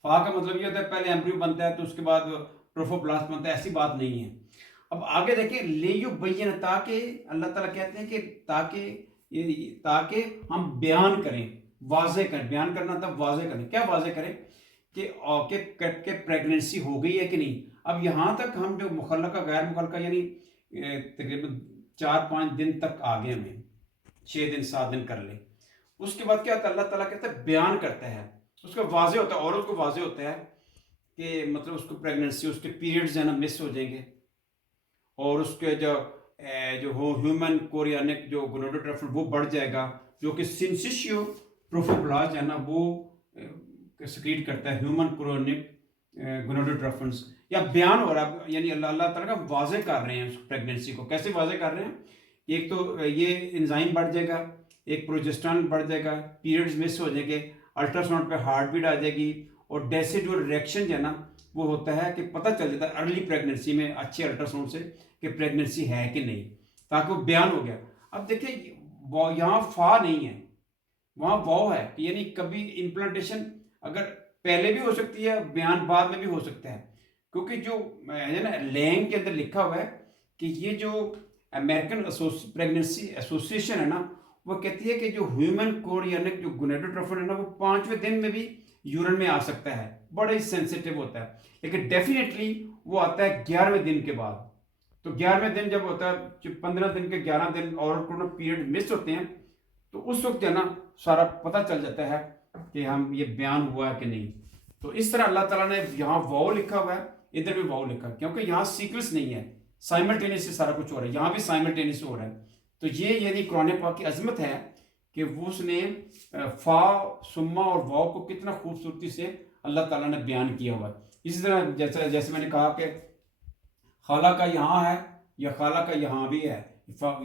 فا کا مطلب یہ ہوتا ہے پہلے ایمبریو بنتا ہے تو اس کے بعد ٹروفوبلاسٹ بنتا ہے، ایسی بات نہیں ہے۔ اب آگے دیکھیں لیُبَیِّنَ، تاکہ اللہ تعالیٰ کہتے ہیں کہ تاکہ ہم بیان کریں، واضح کریں۔ بیان کرنا تھا، واضح کریں۔ کیا واضح کریں؟ کہ پریگننسی ہو گئی ہے کہ نہیں۔ اب یہاں تک ہم جو مخلقہ غیر مخلقہ یعنی تقریباً 4-5 دن تک آگے ہمیں 6 دن 7 دن کر لیں۔ اس کے بعد کیا ہوتا ہے؟ اللہ تعالیٰ کہتا ہے بیان کرتا ہے، اس کا واضح ہوتا ہے، عورت کو واضح ہوتا ہے کہ مطلب اس کو پریگننسی، اس کے پیریڈز جو ہے نا مس ہو جائیں گے، اور اس کے جو ہیومن کورینک جو گونوڈوٹروفن وہ بڑھ جائے گا، جو کہ سنسیشیو ٹروفوبلاست ہے نا وہ سیکریٹ کرتا ہے ہیومن کورینک گونوڈوٹروفنس۔ یا بیان ہو رہا ہے، یعنی اللہ تعالیٰ کا واضح کر رہے ہیں اس پریگننسی کو۔ کیسے واضح کر رہے ہیں؟ ایک تو یہ انزائم بڑھ جائے گا، ایک پروجسٹران بڑھ جائے گا، پیریڈز مس ہو جائیں گے، الٹرا ساؤنڈ پہ ہارٹ بیٹ آ جائے گی، اور ڈیسیڈول ریئیکشن جو ہے نا وہ ہوتا ہے کہ پتہ چل جاتا ہے ارلی پریگننسی میں اچھے الٹرا ساؤنڈ سے کہ پریگننسی ہے کہ نہیں، تاکہ وہ بیان ہو گیا۔ اب دیکھیں یہاں فا نہیں ہے، وہاں واو ہے، یعنی کبھی امپلانٹیشن اگر پہلے بھی ہو سکتی ہے، بیان بعد میں بھی ہو سکتا ہے، کیونکہ جو ہے نا لینگ کے اندر لکھا ہوا ہے کہ یہ جو امریکن پریگننسی ایسوسیشن ہے نا وہ کہتی ہے کہ جو ہیومن کورینک جو گونوڈوٹروفن ہے نا وہ 5ویں دن میں بھی یورین میں آ سکتا ہے، بڑا ہی سینسیٹیو ہوتا ہے، لیکن ڈیفینیٹلی وہ آتا ہے 11ویں دن کے بعد۔ تو 11ویں دن جب ہوتا ہے، 15 دن کے 11 دن عورت کو پیریڈ مس ہوتے ہیں، تو اس وقت جو ہے نا سارا پتہ چل جاتا ہے کہ ہم یہ بیان ہوا ہے کہ نہیں۔ تو اس طرح اللہ تعالیٰ نے یہاں واو لکھا ہوا ہے، ادھر بھی واو لکھا ہے، کیونکہ یہاں سیکوینس نہیں ہے، سائملٹینیس سے سارا کچھ ہو رہا ہے، یہاں بھی سائملٹینیس ہو رہا ہے۔ تو یہ یعنی قرآن پاک کی عظمت ہے کہ وہ اس نے فا، سما اور واو کو کتنا خوبصورتی سے اللہ تعالیٰ نے بیان کیا ہوا ہے۔ اسی طرح جیسے میں نے کہا کہ خالہ کا یہاں ہے یا خالہ کا یہاں بھی ہے،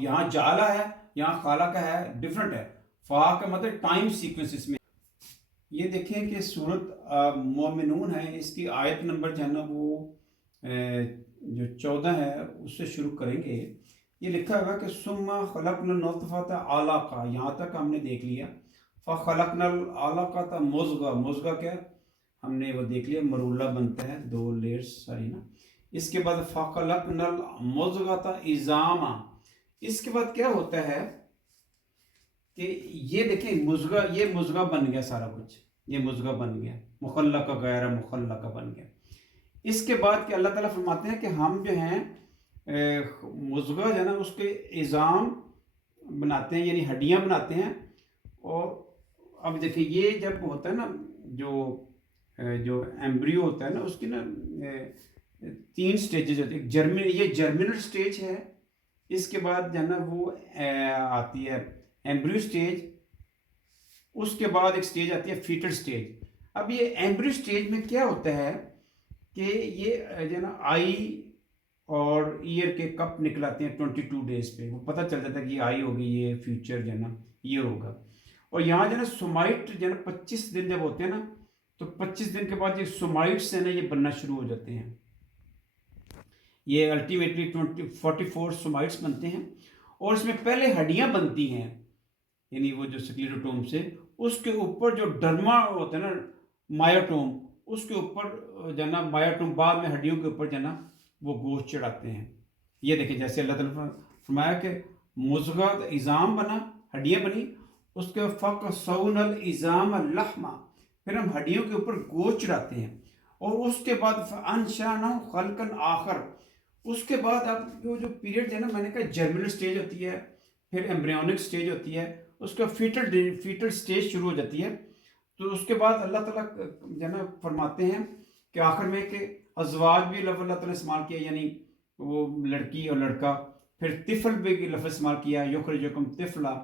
یہاں جعلا ہے، یہاں خالق ہے، ڈفرنٹ ہے. فا کا مطلب ٹائم سیکوینس اس میں. یہ دیکھیں کہ سورت مومنون ہے، اس کی آیت نمبر جو ہے نا وہ جو 14 ہے اس سے شروع کریں گے. یہ لکھا ہوا کہ ثم خلقنا النطفة علقہ، یہاں تک ہم نے دیکھ لیا. فخلقنا العلقة مضغہ، مضغہ کیا ہم نے وہ دیکھ لیا، مرولہ بنتا ہے 2 لیئرز ساری نا. اس کے بعد فخلقنا المضغة عظاما. اس کے بعد کیا ہوتا ہے کہ یہ دیکھیں مضغہ، یہ مضغہ بن گیا سارا کچھ، یہ مضغہ بن گیا، مخلقہ غیر مخلقہ بن گیا. اس کے بعد کہ اللہ تعالیٰ فرماتے ہیں کہ ہم جو ہیں مضغہ جو ہے نا اس کے عظام بناتے ہیں، یعنی ہڈیاں بناتے ہیں. اور اب دیکھیں یہ جب ہوتا ہے نا جو ایمبریو ہوتا ہے نا اس کی نا 3 سٹیجز ہوتے ہیں. یہ جرمینل سٹیج ہے، اس کے بعد جو ہے نا وہ آتی ہے ایمبریو سٹیج، اس کے بعد ایک سٹیج آتی ہے فیٹل سٹیج. اب یہ ایمبریو سٹیج میں کیا ہوتا ہے کہ یہ جو ہے نا آئی اور ایئر کے کپ نکلاتے ہیں 22 ڈیز پہ، وہ پتہ چل جاتا ہے کہ یہ آئی ہوگی، یہ فیوچر جو ہے نا یہ ہوگا. اور یہاں جو ہے نا سومائٹ جو ہے نا 25 دن جب ہوتے ہیں نا تو 25 دن کے بعد یہ سومائٹس ہیں نا یہ بننا شروع ہو جاتے ہیں. یہ الٹیمیٹلی 44 سومائٹس بنتے ہیں. اور اس میں پہلے ہڈیاں بنتی ہیں، یعنی وہ جو سکلیروٹوم سے، اس کے اوپر جو ڈرما ہوتا ہے نا مایوٹوم، اس کے اوپر جو ہے نا مایوٹوم بعد میں ہڈیوں کے اوپر جو ہے نا وہ گوشت چڑھاتے ہیں. یہ دیکھیں جیسے اللہ تعالیٰ نے فرمایا کہ مضغہ عظام بنا، ہڈیاں بنی، اس کے فَقَسَوْنَ الْعِظَامَ لَحْمًا، پھر ہم ہڈیوں کے اوپر گوشت چڑھاتے ہیں. اور اس کے بعد فَأَنشَأْنَاهُ خَلْقًا آخر، اس کے بعد اب جو پیریڈ ہے نا میں نے کہا جرمنل سٹیج ہوتی ہے، پھر ایمبریونک سٹیج ہوتی ہے، اس کا فیٹل سٹیج شروع ہو جاتی ہے. تو اس کے بعد اللہ تعالیٰ جو ہے نا فرماتے ہیں کہ آخر میں کہ ازواج بھی لفظ اللہ تعالیٰ نے استعمال کیا، یعنی وہ لڑکی اور لڑکا. پھر طفل بھی لفظ استعمال کیا، یخرجکم طفلا.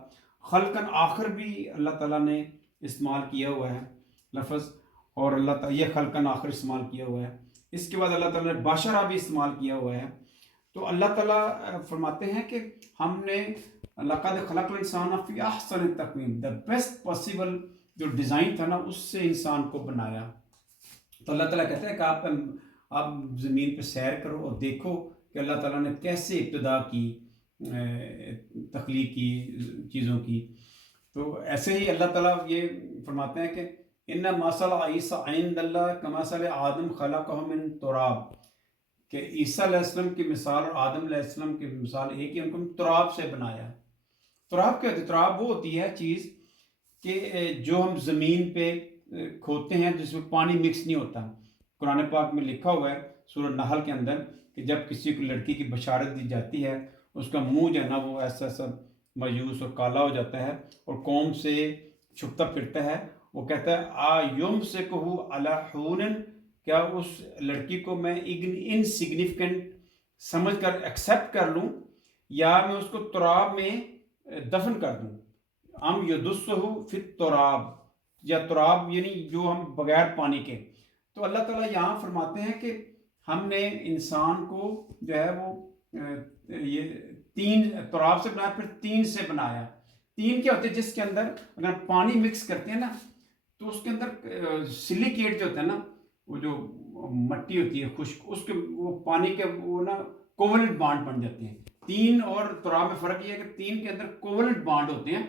خلقاً آخر بھی اللہ تعالیٰ نے استعمال کیا ہوا ہے لفظ، اور اللہ تعالیٰ یہ خلقاً آخر استعمال کیا ہوا ہے. اس کے بعد اللہ تعالیٰ نے باشرہ بھی استعمال کیا ہوا ہے. تو اللہ تعالیٰ فرماتے ہیں کہ ہم نے لقد خلقنا الانسان فی احسن تقویم، دا بیسٹ پاسبل جو ڈیزائن تھا نا اس سے انسان کو بنایا. تو اللہ تعالیٰ کہتے ہیں کہ آپ زمین پہ سیر کرو اور دیکھو کہ اللہ تعالیٰ نے کیسے ابتدا کی تخلیق کی چیزوں کی. تو ایسے ہی اللہ تعالیٰ یہ فرماتے ہیں کہ ان مثل عیسیٰ عند اللہ کمثل آدم خلقہ من تراب، کہ عیسیٰ علیہ السلام کی مثال اور آدم علیہ السلام کی مثال ایک ہی، ان کو تراب سے بنایا. تراب کیا ہوتی ہے؟ تراب وہ ہوتی ہے چیز کہ جو ہم زمین پہ کھودتے ہیں جس میں پانی مکس نہیں ہوتا. قرآن پاک میں لکھا ہوا ہے سورہ نحل کے اندر کہ جب کسی کو لڑکی کی بشارت دی جاتی ہے اس کا منہ جو ہے نا وہ ایسا ایسا مایوس اور کالا ہو جاتا ہے اور قوم سے چھپتا پھرتا ہے. وہ کہتا ہے یمسکہ علی ہون، کیا اس لڑکی کو میں انسگنیفیکنٹ سمجھ کر ایکسیپٹ کر لوں یا میں اس کو تراب میں دفن کر دوں. ام یدسہ فی التراب، یا تراب یعنی جو ہم بغیر پانی کے. تو اللہ تعالیٰ یہاں فرماتے ہیں کہ ہم نے انسان کو جو ہے وہ یہ 3 تراب سے بنایا، پھر 3 سے بنایا. 3 کیا ہوتے ہیں؟ جس کے اندر اگر پانی مکس کرتے ہیں نا تو اس کے اندر سلیکیٹ جو ہوتا ہے نا، وہ جو مٹی ہوتی ہے خشک، اس کے وہ پانی کے وہ نا کوولنٹ بانڈ بن جاتے ہیں. 3 اور تراب میں فرق یہ ہے کہ 3 کے اندر کوولنٹ بانڈ ہوتے ہیں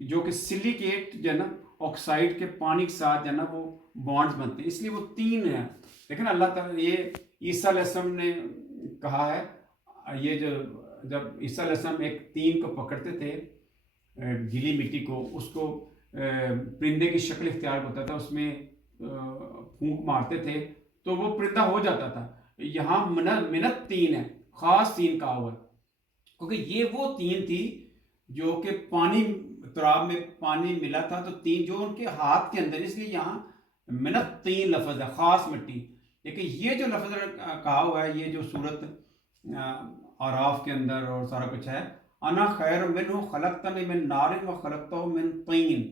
جو کہ سلیکیٹ جو ہے نا آکسائڈ کے پانی کے ساتھ جو ہے نا وہ بانڈز بنتے ہیں، اس لیے وہ 3 ہیں. لیکن اللہ تعالیٰ یہ عیسیٰ علیہ السلام نے کہا ہے، یہ جو جب عیسیٰ علیہ السلام ایک 3 کو پکڑتے تھے گیلی مٹی کو، اس کو پرندے کی شکل اختیار ہوتا تھا، اس میں پھونک مارتے تھے تو وہ پرندہ ہو جاتا تھا. یہاں منت 3 ہے، خاص 3 کہا ہوا ہے کیونکہ یہ وہ 3 تھی جو کہ پانی تراب میں پانی ملا تھا تو 3 جو ان کے ہاتھ کے اندر، اس لیے یہاں منت 3 لفظ ہے، خاص مٹی. لیکن یہ جو لفظ کہا ہوا ہے یہ جو صورت آراف کے اندر اور سارا کچھ ہے، انا خیر منہ خلقتنی من نار و خلقتہ من طین،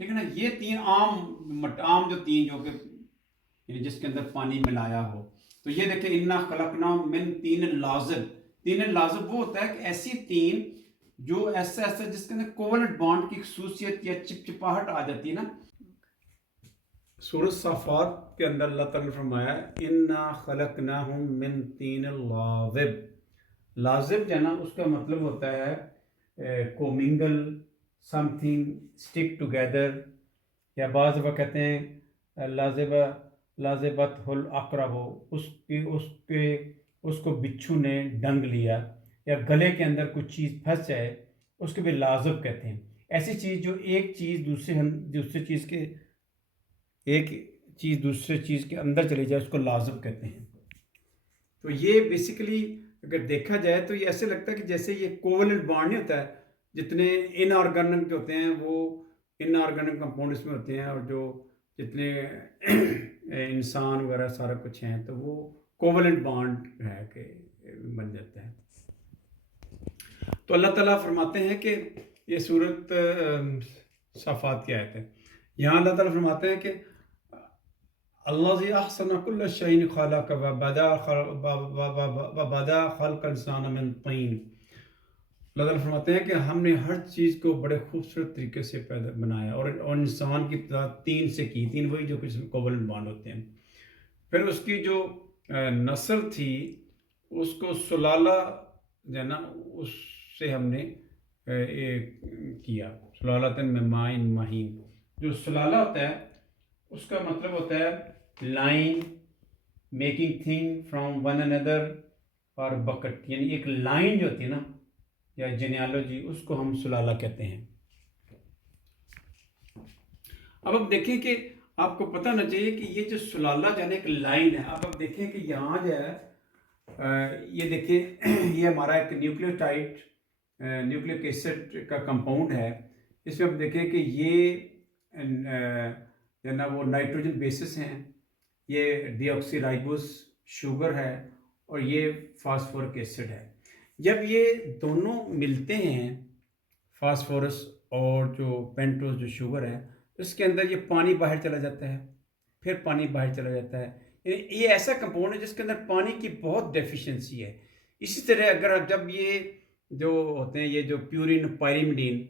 ٹھیک ہے نا. یہ 3 عام جو 3 جو کہ جس کے اندر پانی ملایا ہو. تو یہ دیکھیں انا خلقنا من طین لازب، تین لازم وہ ہوتا ہے کہ ایسی تین جو ایسا جس کے اندر کوولنٹ بانڈ کی خصوصیت یا چپچپاہٹ آ جاتی ہے نا. سورۃ صافات کے اندر اللہ تعالیٰ نے فرمایا انا خلقناہم من طین لازب. لازب جو ہے نا اس کا مطلب ہوتا ہے کومنگل سم تھنگ اسٹک ٹوگیدر، یا بعض دفعہ کہتے ہیں لازبت الاقرب، اس کو بچھو نے ڈنگ لیا، یا گلے کے اندر کچھ چیز پھنس جائے اس کو بھی لازب کہتے ہیں. ایسی چیز جو ایک چیز دوسری چیز کے ایک چیز دوسرے چیز کے اندر چلی جائے اس کو لازب کہتے ہیں. تو یہ بیسیکلی اگر دیکھا جائے تو یہ ایسے لگتا ہے کہ جیسے یہ کوولنٹ بانڈ نہیں ہوتا ہے، جتنے ان آرگینک ہوتے ہیں وہ ان آرگینک کمپاؤنڈ اس میں ہوتے ہیں، اور جو جتنے انسان وغیرہ سارا کچھ ہیں تو وہ کوولنٹ بانڈ ہے کہ بن جاتا ہے. تو اللہ تعالیٰ فرماتے ہیں کہ یہ سورۃ صافات کی آیت ہے. یہاں اللہ تعالیٰ فرماتے ہیں کہ الذی احسن کل شیء خلق وبدا خلق الانسان من طین. اللہ تعالیٰ فرماتے ہیں کہ ہم نے ہر چیز کو بڑے خوبصورت طریقے سے پیدا بنایا، اور انسان کی ابتدا تین سے کی. تین وہی جو کچھ کوولنٹ بانڈ ہوتے ہیں. پھر اس کی جو نسل تھی اس کو سلالہ جو ہے نا اس سے ہم نے کیا، سلالۃ من ماء مہین. جو سلالہ ہوتا ہے اس کا مطلب ہوتا ہے line, making thing from one اندر، اور بکٹ، یعنی ایک لائن جو ہوتی ہے نا یا جینیالوجی، اس کو ہم سلالہ کہتے ہیں. اب دیکھیں کہ آپ کو پتہ نہ چاہیے کہ یہ جو سلالہ جو ہے نا ایک لائن ہے. اب دیکھیں کہ یہاں جو ہے یہ دیکھیں یہ ہمارا ایک نیوکلیک ایسڈ کا کمپاؤنڈ ہے. اس میں ہم دیکھیں کہ یہ جو ہے نا وہ نائٹروجن بیسس ہیں، یہ ڈی آکسی رائبوز شوگر ہے، اور یہ فاسفورک ایسڈ ہے. جب یہ دونوں ملتے ہیں فاسفورس اور جو پینٹوز جو شوگر ہے، اس کے اندر یہ پانی باہر چلا جاتا ہے، پھر پانی باہر چلا جاتا ہے. یعنی یہ ایسا کمپاؤنڈ ہے جس کے اندر پانی کی بہت ڈیفیشنسی ہے. اسی طرح اگر جب یہ جو ہوتے ہیں یہ جو پیورین پائریمیڈین،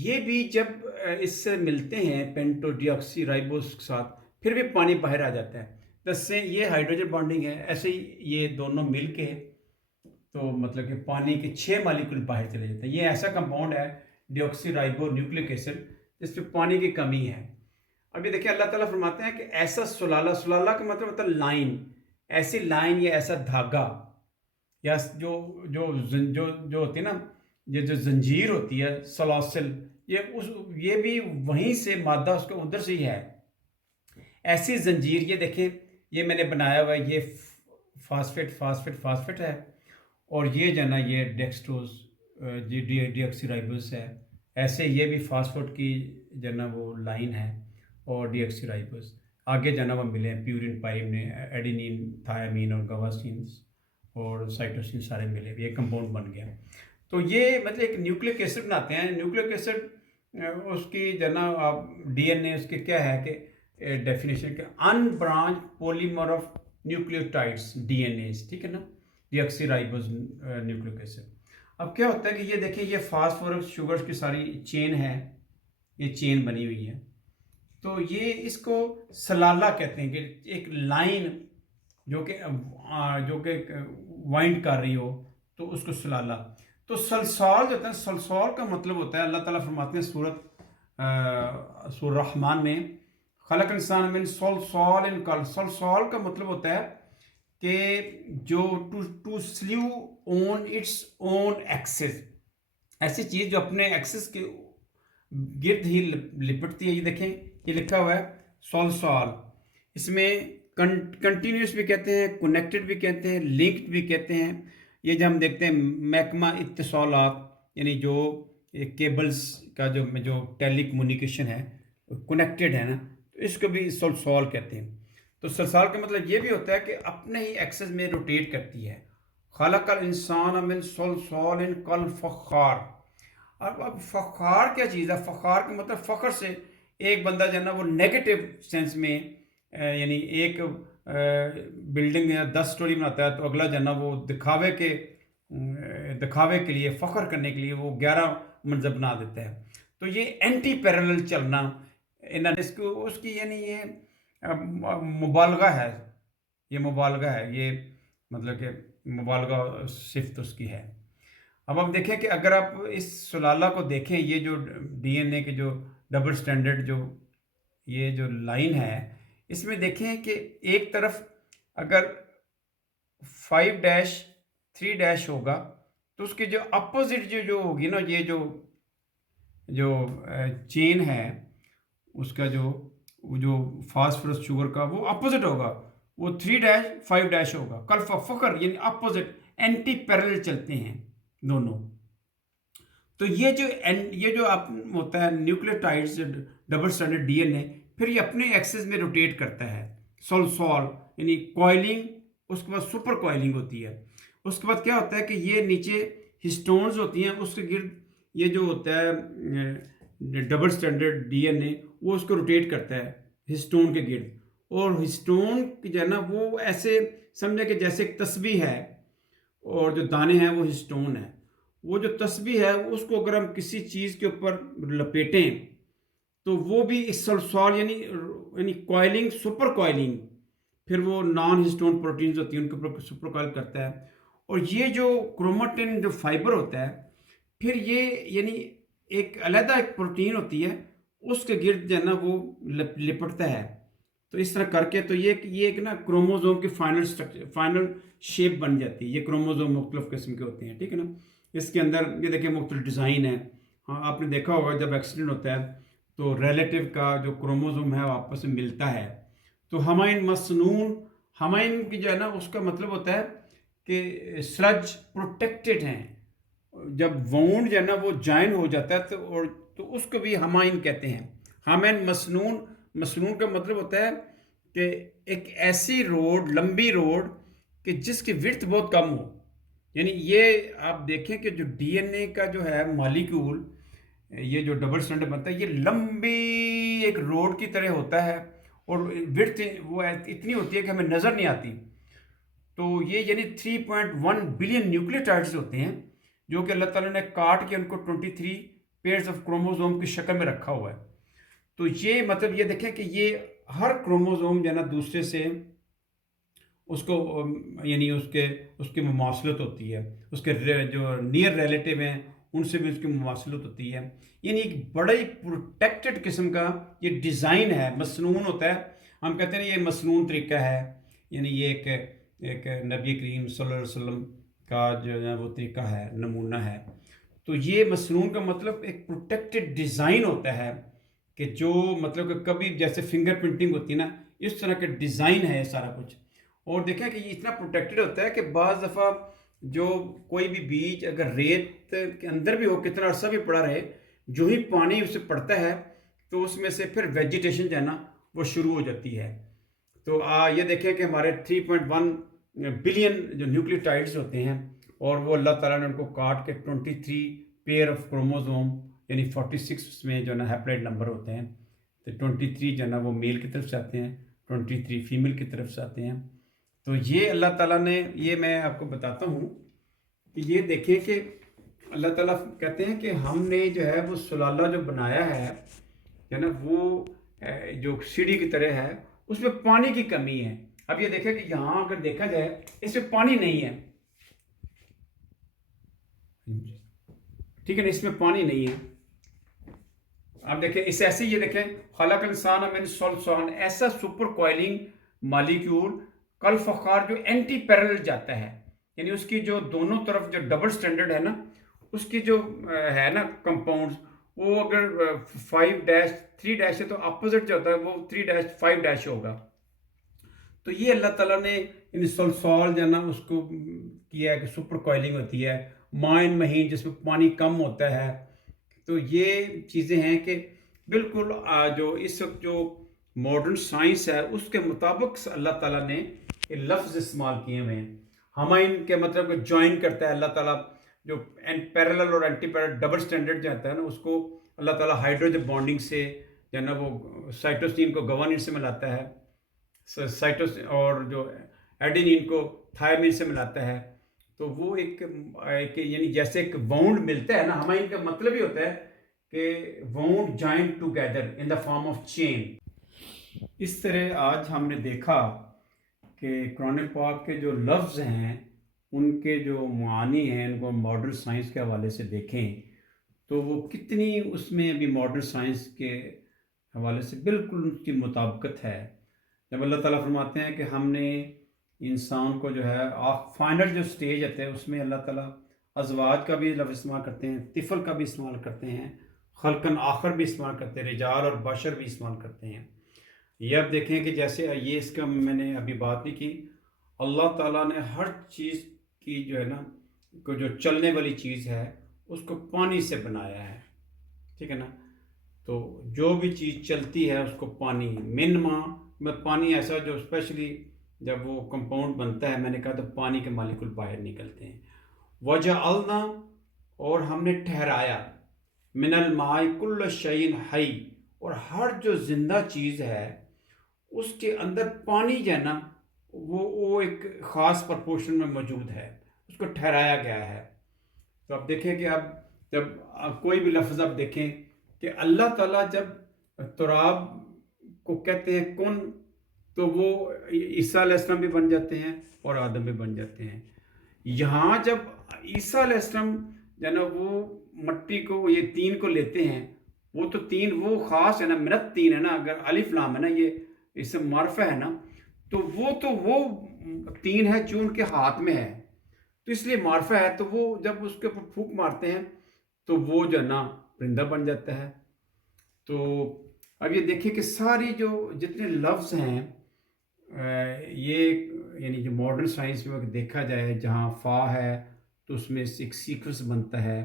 یہ بھی جب اس سے ملتے ہیں پینٹو ڈی آکسی رائبوز کے ساتھ پھر بھی پانی باہر آ جاتا ہے. جس سے یہ ہائیڈروجن بانڈنگ ہے. ایسے ہی یہ دونوں مل کے تو مطلب کہ پانی کے 6 مالیکول باہر چلے جاتے ہیں. یہ ایسا کمپاؤنڈ ہے ڈی آکسی رائبو نیوکلک ایسڈ جس میں پانی کی کمی ہے. اب یہ دیکھیں اللہ تعالیٰ فرماتے ہیں کہ ایسا سلالہ کا مطلب ہوتا ہے لائن، ایسی لائن یا ایسا دھاگا، یا جو ہوتی ہے نا یہ جو زنجیر ہوتی ہے سلاسل، یہ بھی وہیں سے مادہ اس کا ادھر سے ہی ہے. ایسی زنجیر یہ دیکھیں یہ میں نے بنایا ہوا ہے، یہ فاسفیٹ ہے، اور یہ جو ہے نا یہ ڈیکسٹروز ڈی آکسی رائبوز ہے. ایسے یہ بھی فاسفیٹ کی جو ہے نا وہ لائن ہے، اور ڈی آکسی رائبوز آگے جو ہے نا وہ ملے ہیں پیورین پائرمین ایڈینین تھائامین اور گواسینس اور سائٹوسین سارے ملے، یہ کمپاؤنڈ بن گیا. تو یہ مطلب ایک نیوکلک ایسڈ بناتے ہیں. نیوکلک ایسڈ اس کی جو ہے نا آپ ڈی این اے اس کے کیا ہے کہ ڈیفینیشن کہ unbranched polymer of nucleotides D N A's, ٹھیک ہے نا، deoxyribose nucleic acid. اب کیا ہوتا ہے کہ یہ دیکھیں یہ فاسفورس شوگرز کی ساری چین ہے، یہ چین بنی ہوئی ہے. تو یہ اس کو سلالہ کہتے ہیں کہ ایک لائن جو کہ وائنڈ کر رہی ہو تو اس کو سلالہ. تو سلسال جو ہوتا ہے، سلسال کا مطلب ہوتا ہے اللہ تعالیٰ فرماتے ہیں سورۃ الرحمن میں خلق انسان من صلصال کل. سلسال کا مطلب ہوتا ہے کہ جو ٹو سلیو اون اٹس اون ایکسس، ایسی چیز جو اپنے ایکسس کے گرد ہی لپٹتی ہے. یہ دیکھیں یہ لکھا ہوا ہے سلسال. اس میں کنٹینیوس بھی کہتے ہیں، کنیکٹڈ بھی کہتے ہیں، لنکڈ بھی کہتے ہیں. یہ جو ہم دیکھتے ہیں محکمہ اتصالات، یعنی جو کیبلز کا جو ٹیلی کمیونیکیشن ہے کنیکٹڈ ہے نا، تو اس کو بھی سلسال کہتے ہیں. تو سلسال کا مطلب یہ بھی ہوتا ہے کہ اپنے ہی ایکسس میں روٹیٹ کرتی ہے. خلق الانسان من صلصال کالفخار. اب فخار کیا چیز ہے؟ فخار کا مطلب فخر سے ایک بندہ جو ہے نا وہ نیگیٹو سینس میں، یعنی ایک بلڈنگ یا 10 سٹوری بناتا ہے تو اگلا جو ہے نا وہ دکھاوے کے دکھاوے کے لیے، فخر کرنے کے لیے وہ 11 منظر بنا دیتا ہے. تو یہ اینٹی پیرلل چلنا اس کی یعنی یہ مبالغہ ہے، یہ مبالغہ ہے، یہ مطلب کہ مبالغہ صفت اس کی ہے. اب آپ دیکھیں کہ اگر آپ اس سلالہ کو دیکھیں، یہ جو ڈی این اے کے جو ڈبل سٹینڈرڈ جو یہ جو لائن ہے، اس میں دیکھیں کہ ایک طرف اگر 5-3- ہوگا تو اس کے جو اپوزٹ جو ہوگی نا، یہ جو چین ہے اس کا جو فاسفورس شوگر کا وہ اپوزٹ ہوگا، وہ 3-5- ہوگا. کلف فخر یعنی اپوزٹ، اینٹی پیرلل چلتے ہیں دونوں. تو یہ جو ہوتا ہے nucleotides double stranded D N A, پھر یہ اپنے ایکسس میں روٹیٹ کرتا ہے، سول یعنی کوائلنگ، اس کے بعد سپر کوائلنگ ہوتی ہے. اس کے بعد کیا ہوتا ہے کہ یہ نیچے ہسٹونز ہوتی ہیں، اس کے گرد یہ جو ہوتا ہے ڈبل سٹینڈرڈ ڈی این اے، وہ اس کو روٹیٹ کرتا ہے ہسٹون کے گرد. اور ہسٹون جو ہے نا وہ ایسے سمجھے کہ جیسے ایک تسبیح ہے، اور جو دانے ہیں وہ ہسٹون ہے. وہ جو تسبیح ہے اس کو اگر ہم کسی چیز کے اوپر لپیٹیں تو وہ بھی اس سلسال یعنی کوائلنگ، سپر کوائلنگ، پھر وہ نان ہسٹون پروٹینز ہوتی ہیں ان کے اوپر سپر کوائل کرتا ہے. اور یہ جو کروماٹن جو فائبر ہوتا ہے، پھر یہ یعنی ایک علیحدہ ایک پروٹین ہوتی ہے، اس کے گرد جو ہے نا وہ لپٹتا ہے. تو اس طرح کر کے تو یہ ایک نا کروموزوم کی فائنل شیپ بن جاتی ہے. یہ کروموزوم مختلف قسم کے ہوتے ہیں، ٹھیک ہے نا. اس کے اندر یہ دیکھیں مختلف ڈیزائن ہے. ہاں آپ نے دیکھا ہوگا جب ایکسیڈنٹ ہوتا ہے تو ریلیٹیو کا جو کروموزوم ہے وہ آپس میں ملتا ہے. تو ہمائن کی جو ہے نا اس کا مطلب ہوتا ہے کہ سلج پروٹیکٹڈ ہیں. جب وونڈ جو ہے نا وہ جوائن ہو جاتا ہے تو اس کو بھی ہمائن کہتے ہیں. ہمائن مسنون کا مطلب ہوتا ہے کہ ایک ایسی روڈ، لمبی روڈ کہ جس کی وڈتھ بہت کم ہو. یعنی یہ آپ دیکھیں کہ جو ڈی این اے کا جو ہے مالیکیول، یہ جو ڈبل سٹینڈرڈ بنتا ہے، یہ لمبی ایک روڈ کی طرح ہوتا ہے، اور وڈتھ وہ اتنی ہوتی ہے کہ ہمیں نظر نہیں آتی. تو یہ یعنی 3.1 بلین نیوکلیوٹائڈز ہوتے ہیں جو کہ اللہ تعالیٰ نے کاٹ کے ان کو 23 پیئرز آف کروموزوم کی شکل میں رکھا ہوا ہے. تو یہ مطلب یہ دیکھیں کہ یہ ہر کروموزوم جو ہے نا دوسرے سے اس کو یعنی اس کی مماثلت ہوتی ہے، اس کے جو نیئر ریلیٹیو ہیں ان سے بھی اس کی مماثلت ہوتی ہے. یعنی ایک بڑا ہی پروٹیکٹڈ قسم کا یہ ڈیزائن ہے، مسنون ہوتا ہے. ہم کہتے ہیں یہ مسنون طریقہ ہے، یعنی یہ ایک نبی کریم صلی اللہ علیہ وسلم کا جو ہے وہ طریقہ ہے، نمونہ ہے. تو یہ مسنون کا مطلب ایک پروٹیکٹڈ ڈیزائن ہوتا ہے کہ جو مطلب کہ کبھی جیسے فنگر پرنٹنگ ہوتی ہے نا، اس طرح کے ڈیزائن ہے سارا کچھ. اور دیکھیں کہ یہ اتنا پروٹیکٹڈ ہوتا ہے کہ بعض دفعہ جو کوئی بھی بیج اگر ریت کے اندر بھی ہو، کتنا عرصہ بھی پڑا رہے، جو ہی پانی اسے پڑتا ہے تو اس میں سے پھر ویجیٹیشن جو ہے نا وہ شروع ہو جاتی ہے. تو یہ دیکھیں کہ ہمارے 3.1 بلین جو نیوکلیوٹائڈز ہوتے ہیں، اور وہ اللہ تعالیٰ نے ان کو کاٹ کے 23 پیئر آف کروموزوم یعنی 46 میں جو ہے نا ہیپلائڈ نمبر ہوتے ہیں. تو 23 جو ہے نا وہ میل کی طرف سے آتے ہیں، 23 فیمیل کی طرف سے آتے ہیں. تو یہ اللہ تعالیٰ نے، یہ میں آپ کو بتاتا ہوں کہ یہ دیکھیں کہ اللہ تعالیٰ کہتے ہیں کہ ہم نے جو ہے وہ سلالہ جو بنایا ہے نا، وہ جو سیڑھی کی طرح ہے، اس میں پانی کی کمی ہے. اب یہ دیکھیں کہ یہاں اگر دیکھا جائے اس میں پانی نہیں ہے، ٹھیک ہے نا، اس میں پانی نہیں ہے. آپ دیکھیں اس ایسے یہ دیکھیں خلق انسان من صلصال، ایسا سپر کوائلنگ مالیکیول کل فخار جو اینٹی پیرلل جاتا ہے. یعنی اس کی جو دونوں طرف جو ڈبل سٹینڈرڈ ہے نا، اس کی جو ہے نا کمپاؤنڈز، وہ اگر 5-3 ہے تو اپوزٹ جو ہوتا ہے وہ 3-5 ہوگا. تو یہ اللہ تعالیٰ نے ان سلسال جو ہے نا اس کو کیا ہے کہ سپر کوائلنگ ہوتی ہے، مائن مہین جس میں پانی کم ہوتا ہے. تو یہ چیزیں ہیں کہ بالکل جو اس وقت جو ماڈرن سائنس ہے اس کے مطابق اللہ تعالیٰ نے یہ لفظ استعمال کیے ہوئے ہیں. ہمائن کے مطلب کہ جوائن کرتا ہے اللہ تعالیٰ، جو پیرلل اور اینٹی پیرلل ڈبل سٹینڈرڈ جو آتا ہے نا اس کو اللہ تعالیٰ ہائیڈروجن بانڈنگ سے جو ہے نا وہ سائٹوسین کو گوانین سے ملاتا ہے، اور جو ایڈینین کو تھائامین سے ملاتا ہے. تو وہ ایک یعنی جیسے ایک وونڈ ملتا ہے نا، ہمیں ان کا مطلب ہی ہوتا ہے کہ wound joint together in the form of chain. اس طرح آج ہم نے دیکھا کہ قرآن پاک کے جو لفظ ہیں ان کے جو معانی ہیں، ان کو ماڈرن سائنس کے حوالے سے دیکھیں تو وہ کتنی اس میں ابھی ماڈرن سائنس کے حوالے سے بالکل ان کی مطابقت ہے۔ جب اللہ تعالیٰ فرماتے ہیں کہ ہم نے انسان کو جو ہے فائنل جو سٹیج آتا ہے اس میں اللہ تعالیٰ ازواج کا بھی لفظ استعمال کرتے ہیں، طفل کا بھی استعمال کرتے ہیں، خلقن آخر بھی استعمال کرتے ہیں، رجال اور بشر بھی استعمال کرتے ہیں۔ یہ اب دیکھیں کہ جیسے یہ اس کا میں نے ابھی بات نہیں کی، اللہ تعالیٰ نے ہر چیز کی جو ہے نا کو جو چلنے والی چیز ہے اس کو پانی سے بنایا ہے، ٹھیک ہے نا۔ تو جو بھی چیز چلتی ہے اس کو پانی میں پانی ایسا جو اسپیشلی جب وہ کمپاؤنڈ بنتا ہے، میں نے کہا تو پانی کے مالیکول باہر نکلتے ہیں۔ وجعلنا، اور ہم نے ٹھہرایا، من الماء کل شیء حی، اور ہر جو زندہ چیز ہے اس کے اندر پانی جو ہے نا وہ ایک خاص پرپورشن میں موجود ہے، اس کو ٹھہرایا گیا ہے۔ تو اب دیکھیں کہ اب جب کوئی بھی لفظ اب دیکھیں کہ اللہ تعالیٰ جب تراب کو کہتے ہیں کن، تو وہ عیسیٰ علیہ السلام بھی بن جاتے ہیں اور آدم بھی بن جاتے ہیں۔ یہاں جب عیسیٰ علیہ السلام جو ہے نا وہ مٹی کو، یہ تین کو لیتے ہیں، وہ تو تین وہ خاص ہے نا، منت تین ہے نا، اگر الف لام ہے نا، یہ اس سے معرفہ ہے نا، تو وہ تین ہے جو ان کے ہاتھ میں ہے، تو اس لیے معرفہ ہے، تو وہ جب اس کے اوپر پھونک مارتے ہیں تو وہ جو ہے نا پرندہ بن جاتا ہے۔ تو اب یہ دیکھیں کہ ساری جو جتنے لفظ ہیں یہ یعنی جو ماڈرن سائنس میں دیکھا جائے، جہاں فا ہے تو اس میں ایک سیکوینس بنتا ہے۔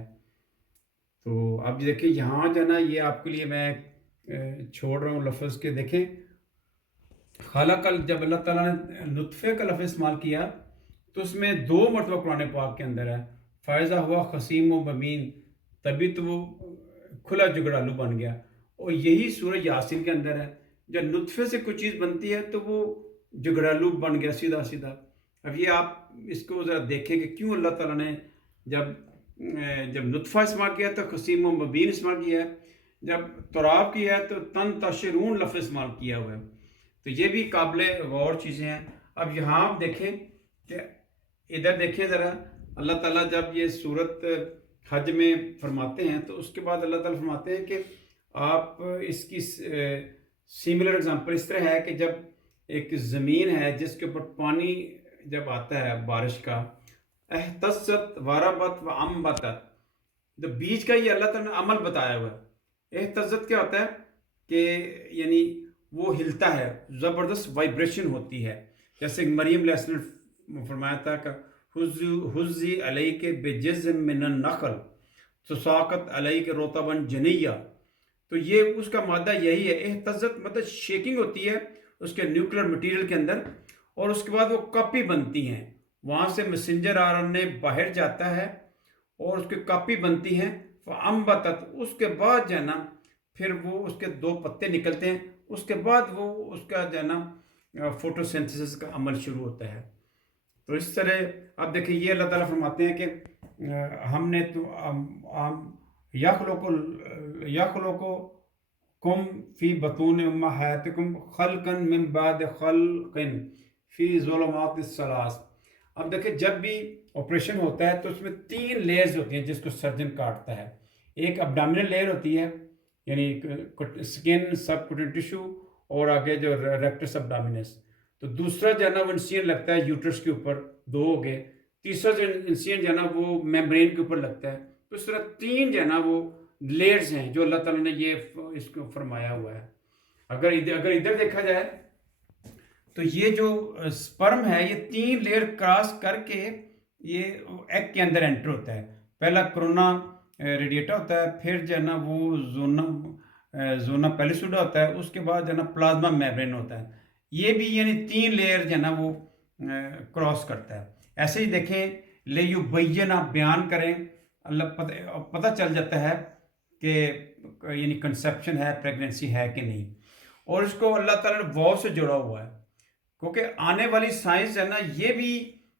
تو اب دیکھیں یہاں جو ہے نا یہ آپ کے لیے میں چھوڑ رہا ہوں لفظ کے، دیکھیں خالق، جب اللہ تعالیٰ نے نطفے کا لفظ استعمال کیا تو اس میں 2 مرتبہ قرآن پاک کے اندر ہے، فائزہ ہوا خصیم و مبین، تبھی تو وہ کھلا جگرالو بن گیا۔ اور یہی سورہ یاسین کے اندر ہے، جب نطفے سے کوئی چیز بنتی ہے تو وہ جگرالو بن گیا سیدھا سیدھا۔ اب یہ آپ اس کو ذرا دیکھیں کہ کیوں اللہ تعالیٰ نے جب نطفہ استعمال کیا تو خصیم و مبین استعمال کیا ہے، جب تراب کیا ہے تو تن تشرون لفظ استعمال کیا ہوا ہے۔ تو یہ بھی قابل غور چیزیں ہیں۔ اب یہاں آپ دیکھیں کہ ادھر دیکھیں ذرا، اللہ تعالیٰ جب یہ صورت حج میں فرماتے ہیں تو اس کے بعد اللہ تعالیٰ فرماتے ہیں کہ آپ اس کی سیملر اگزامپل اس طرح ہے کہ جب ایک زمین ہے جس کے اوپر پانی جب آتا ہے بارش کا، احتزت وربت و انبتت، تو بیج کا یہ اللہ تعالیٰ نے عمل بتایا ہوا ہے۔ احتزت کیا ہوتا ہے کہ یعنی وہ ہلتا ہے، زبردست وائبریشن ہوتی ہے، جیسے مریم علیہ السلام نے فرمایا تھا کہ حزی علیک بجذع من النخل تساقط علیک رطبا جنیہ، تو یہ اس کا مادہ یہی ہے۔ احتزت مطلب شیکنگ ہوتی ہے اس کے نیوکلر مٹیریل کے اندر، اور اس کے بعد وہ کاپی بنتی ہیں، وہاں سے میسنجر RNA باہر جاتا ہے اور اس کی کاپی بنتی ہیں، فانبتت، اس کے بعد جو ہے نا پھر وہ اس کے 2 پتے نکلتے ہیں، اس کے بعد وہ اس کا جو ہے نا فوٹو سینتھسس کا عمل شروع ہوتا ہے۔ تو اس طرح اب دیکھیں یہ اللہ تعالیٰ فرماتے ہیں کہ ہم نے تو یخلقکم فی بطون امہاتکم خلقا من بعد خلق فی ظلمات الثلاث۔ اب دیکھیں جب بھی آپریشن ہوتا ہے تو اس میں 3 لیئرز ہوتی ہیں جس کو سرجن کاٹتا ہے۔ ایک ابڈامنل لیئر ہوتی ہے، یعنی سکن، سب کوٹن ٹیشو، اور آگے جو ریکٹس ابڈامنس۔ تو دوسرا جو ہے نا وہ انسین لگتا ہے یوٹرس کے اوپر، 2 ہو گئے۔ تیسرا جو انسین جو ہے نا وہ میمبرین کے اوپر لگتا ہے۔ تو اس طرح 3 جو ہے نا وہ لیئرز ہیں جو اللہ تعالیٰ نے یہ اس کو فرمایا ہوا ہے۔ اگر ادھر دیکھا جائے تو یہ جو سپرم ہے یہ 3 لیئر کراس کر کے یہ ایگ کے اندر انٹر ہوتا ہے۔ پہلا کرونا ریڈیٹا ہوتا ہے، پھر جو ہے نا وہ زونا پیلیسوڈا ہوتا ہے، اس کے بعد جو ہے نا پلازما میمبرین ہوتا ہے۔ یہ بھی یعنی 3 لیئر جو ہے نا وہ کراس کرتا ہے۔ ایسے ہی دیکھیں لیبینہ، بیان کریں، اللہ پتہ چل جاتا ہے کہ یعنی کنسیپشن ہے، پریگننسی ہے کہ نہیں۔ اور اس کو اللہ تعالیٰ نے واو سے جوڑا ہوا ہے، کیونکہ آنے والی سائنس ہے نا یہ بھی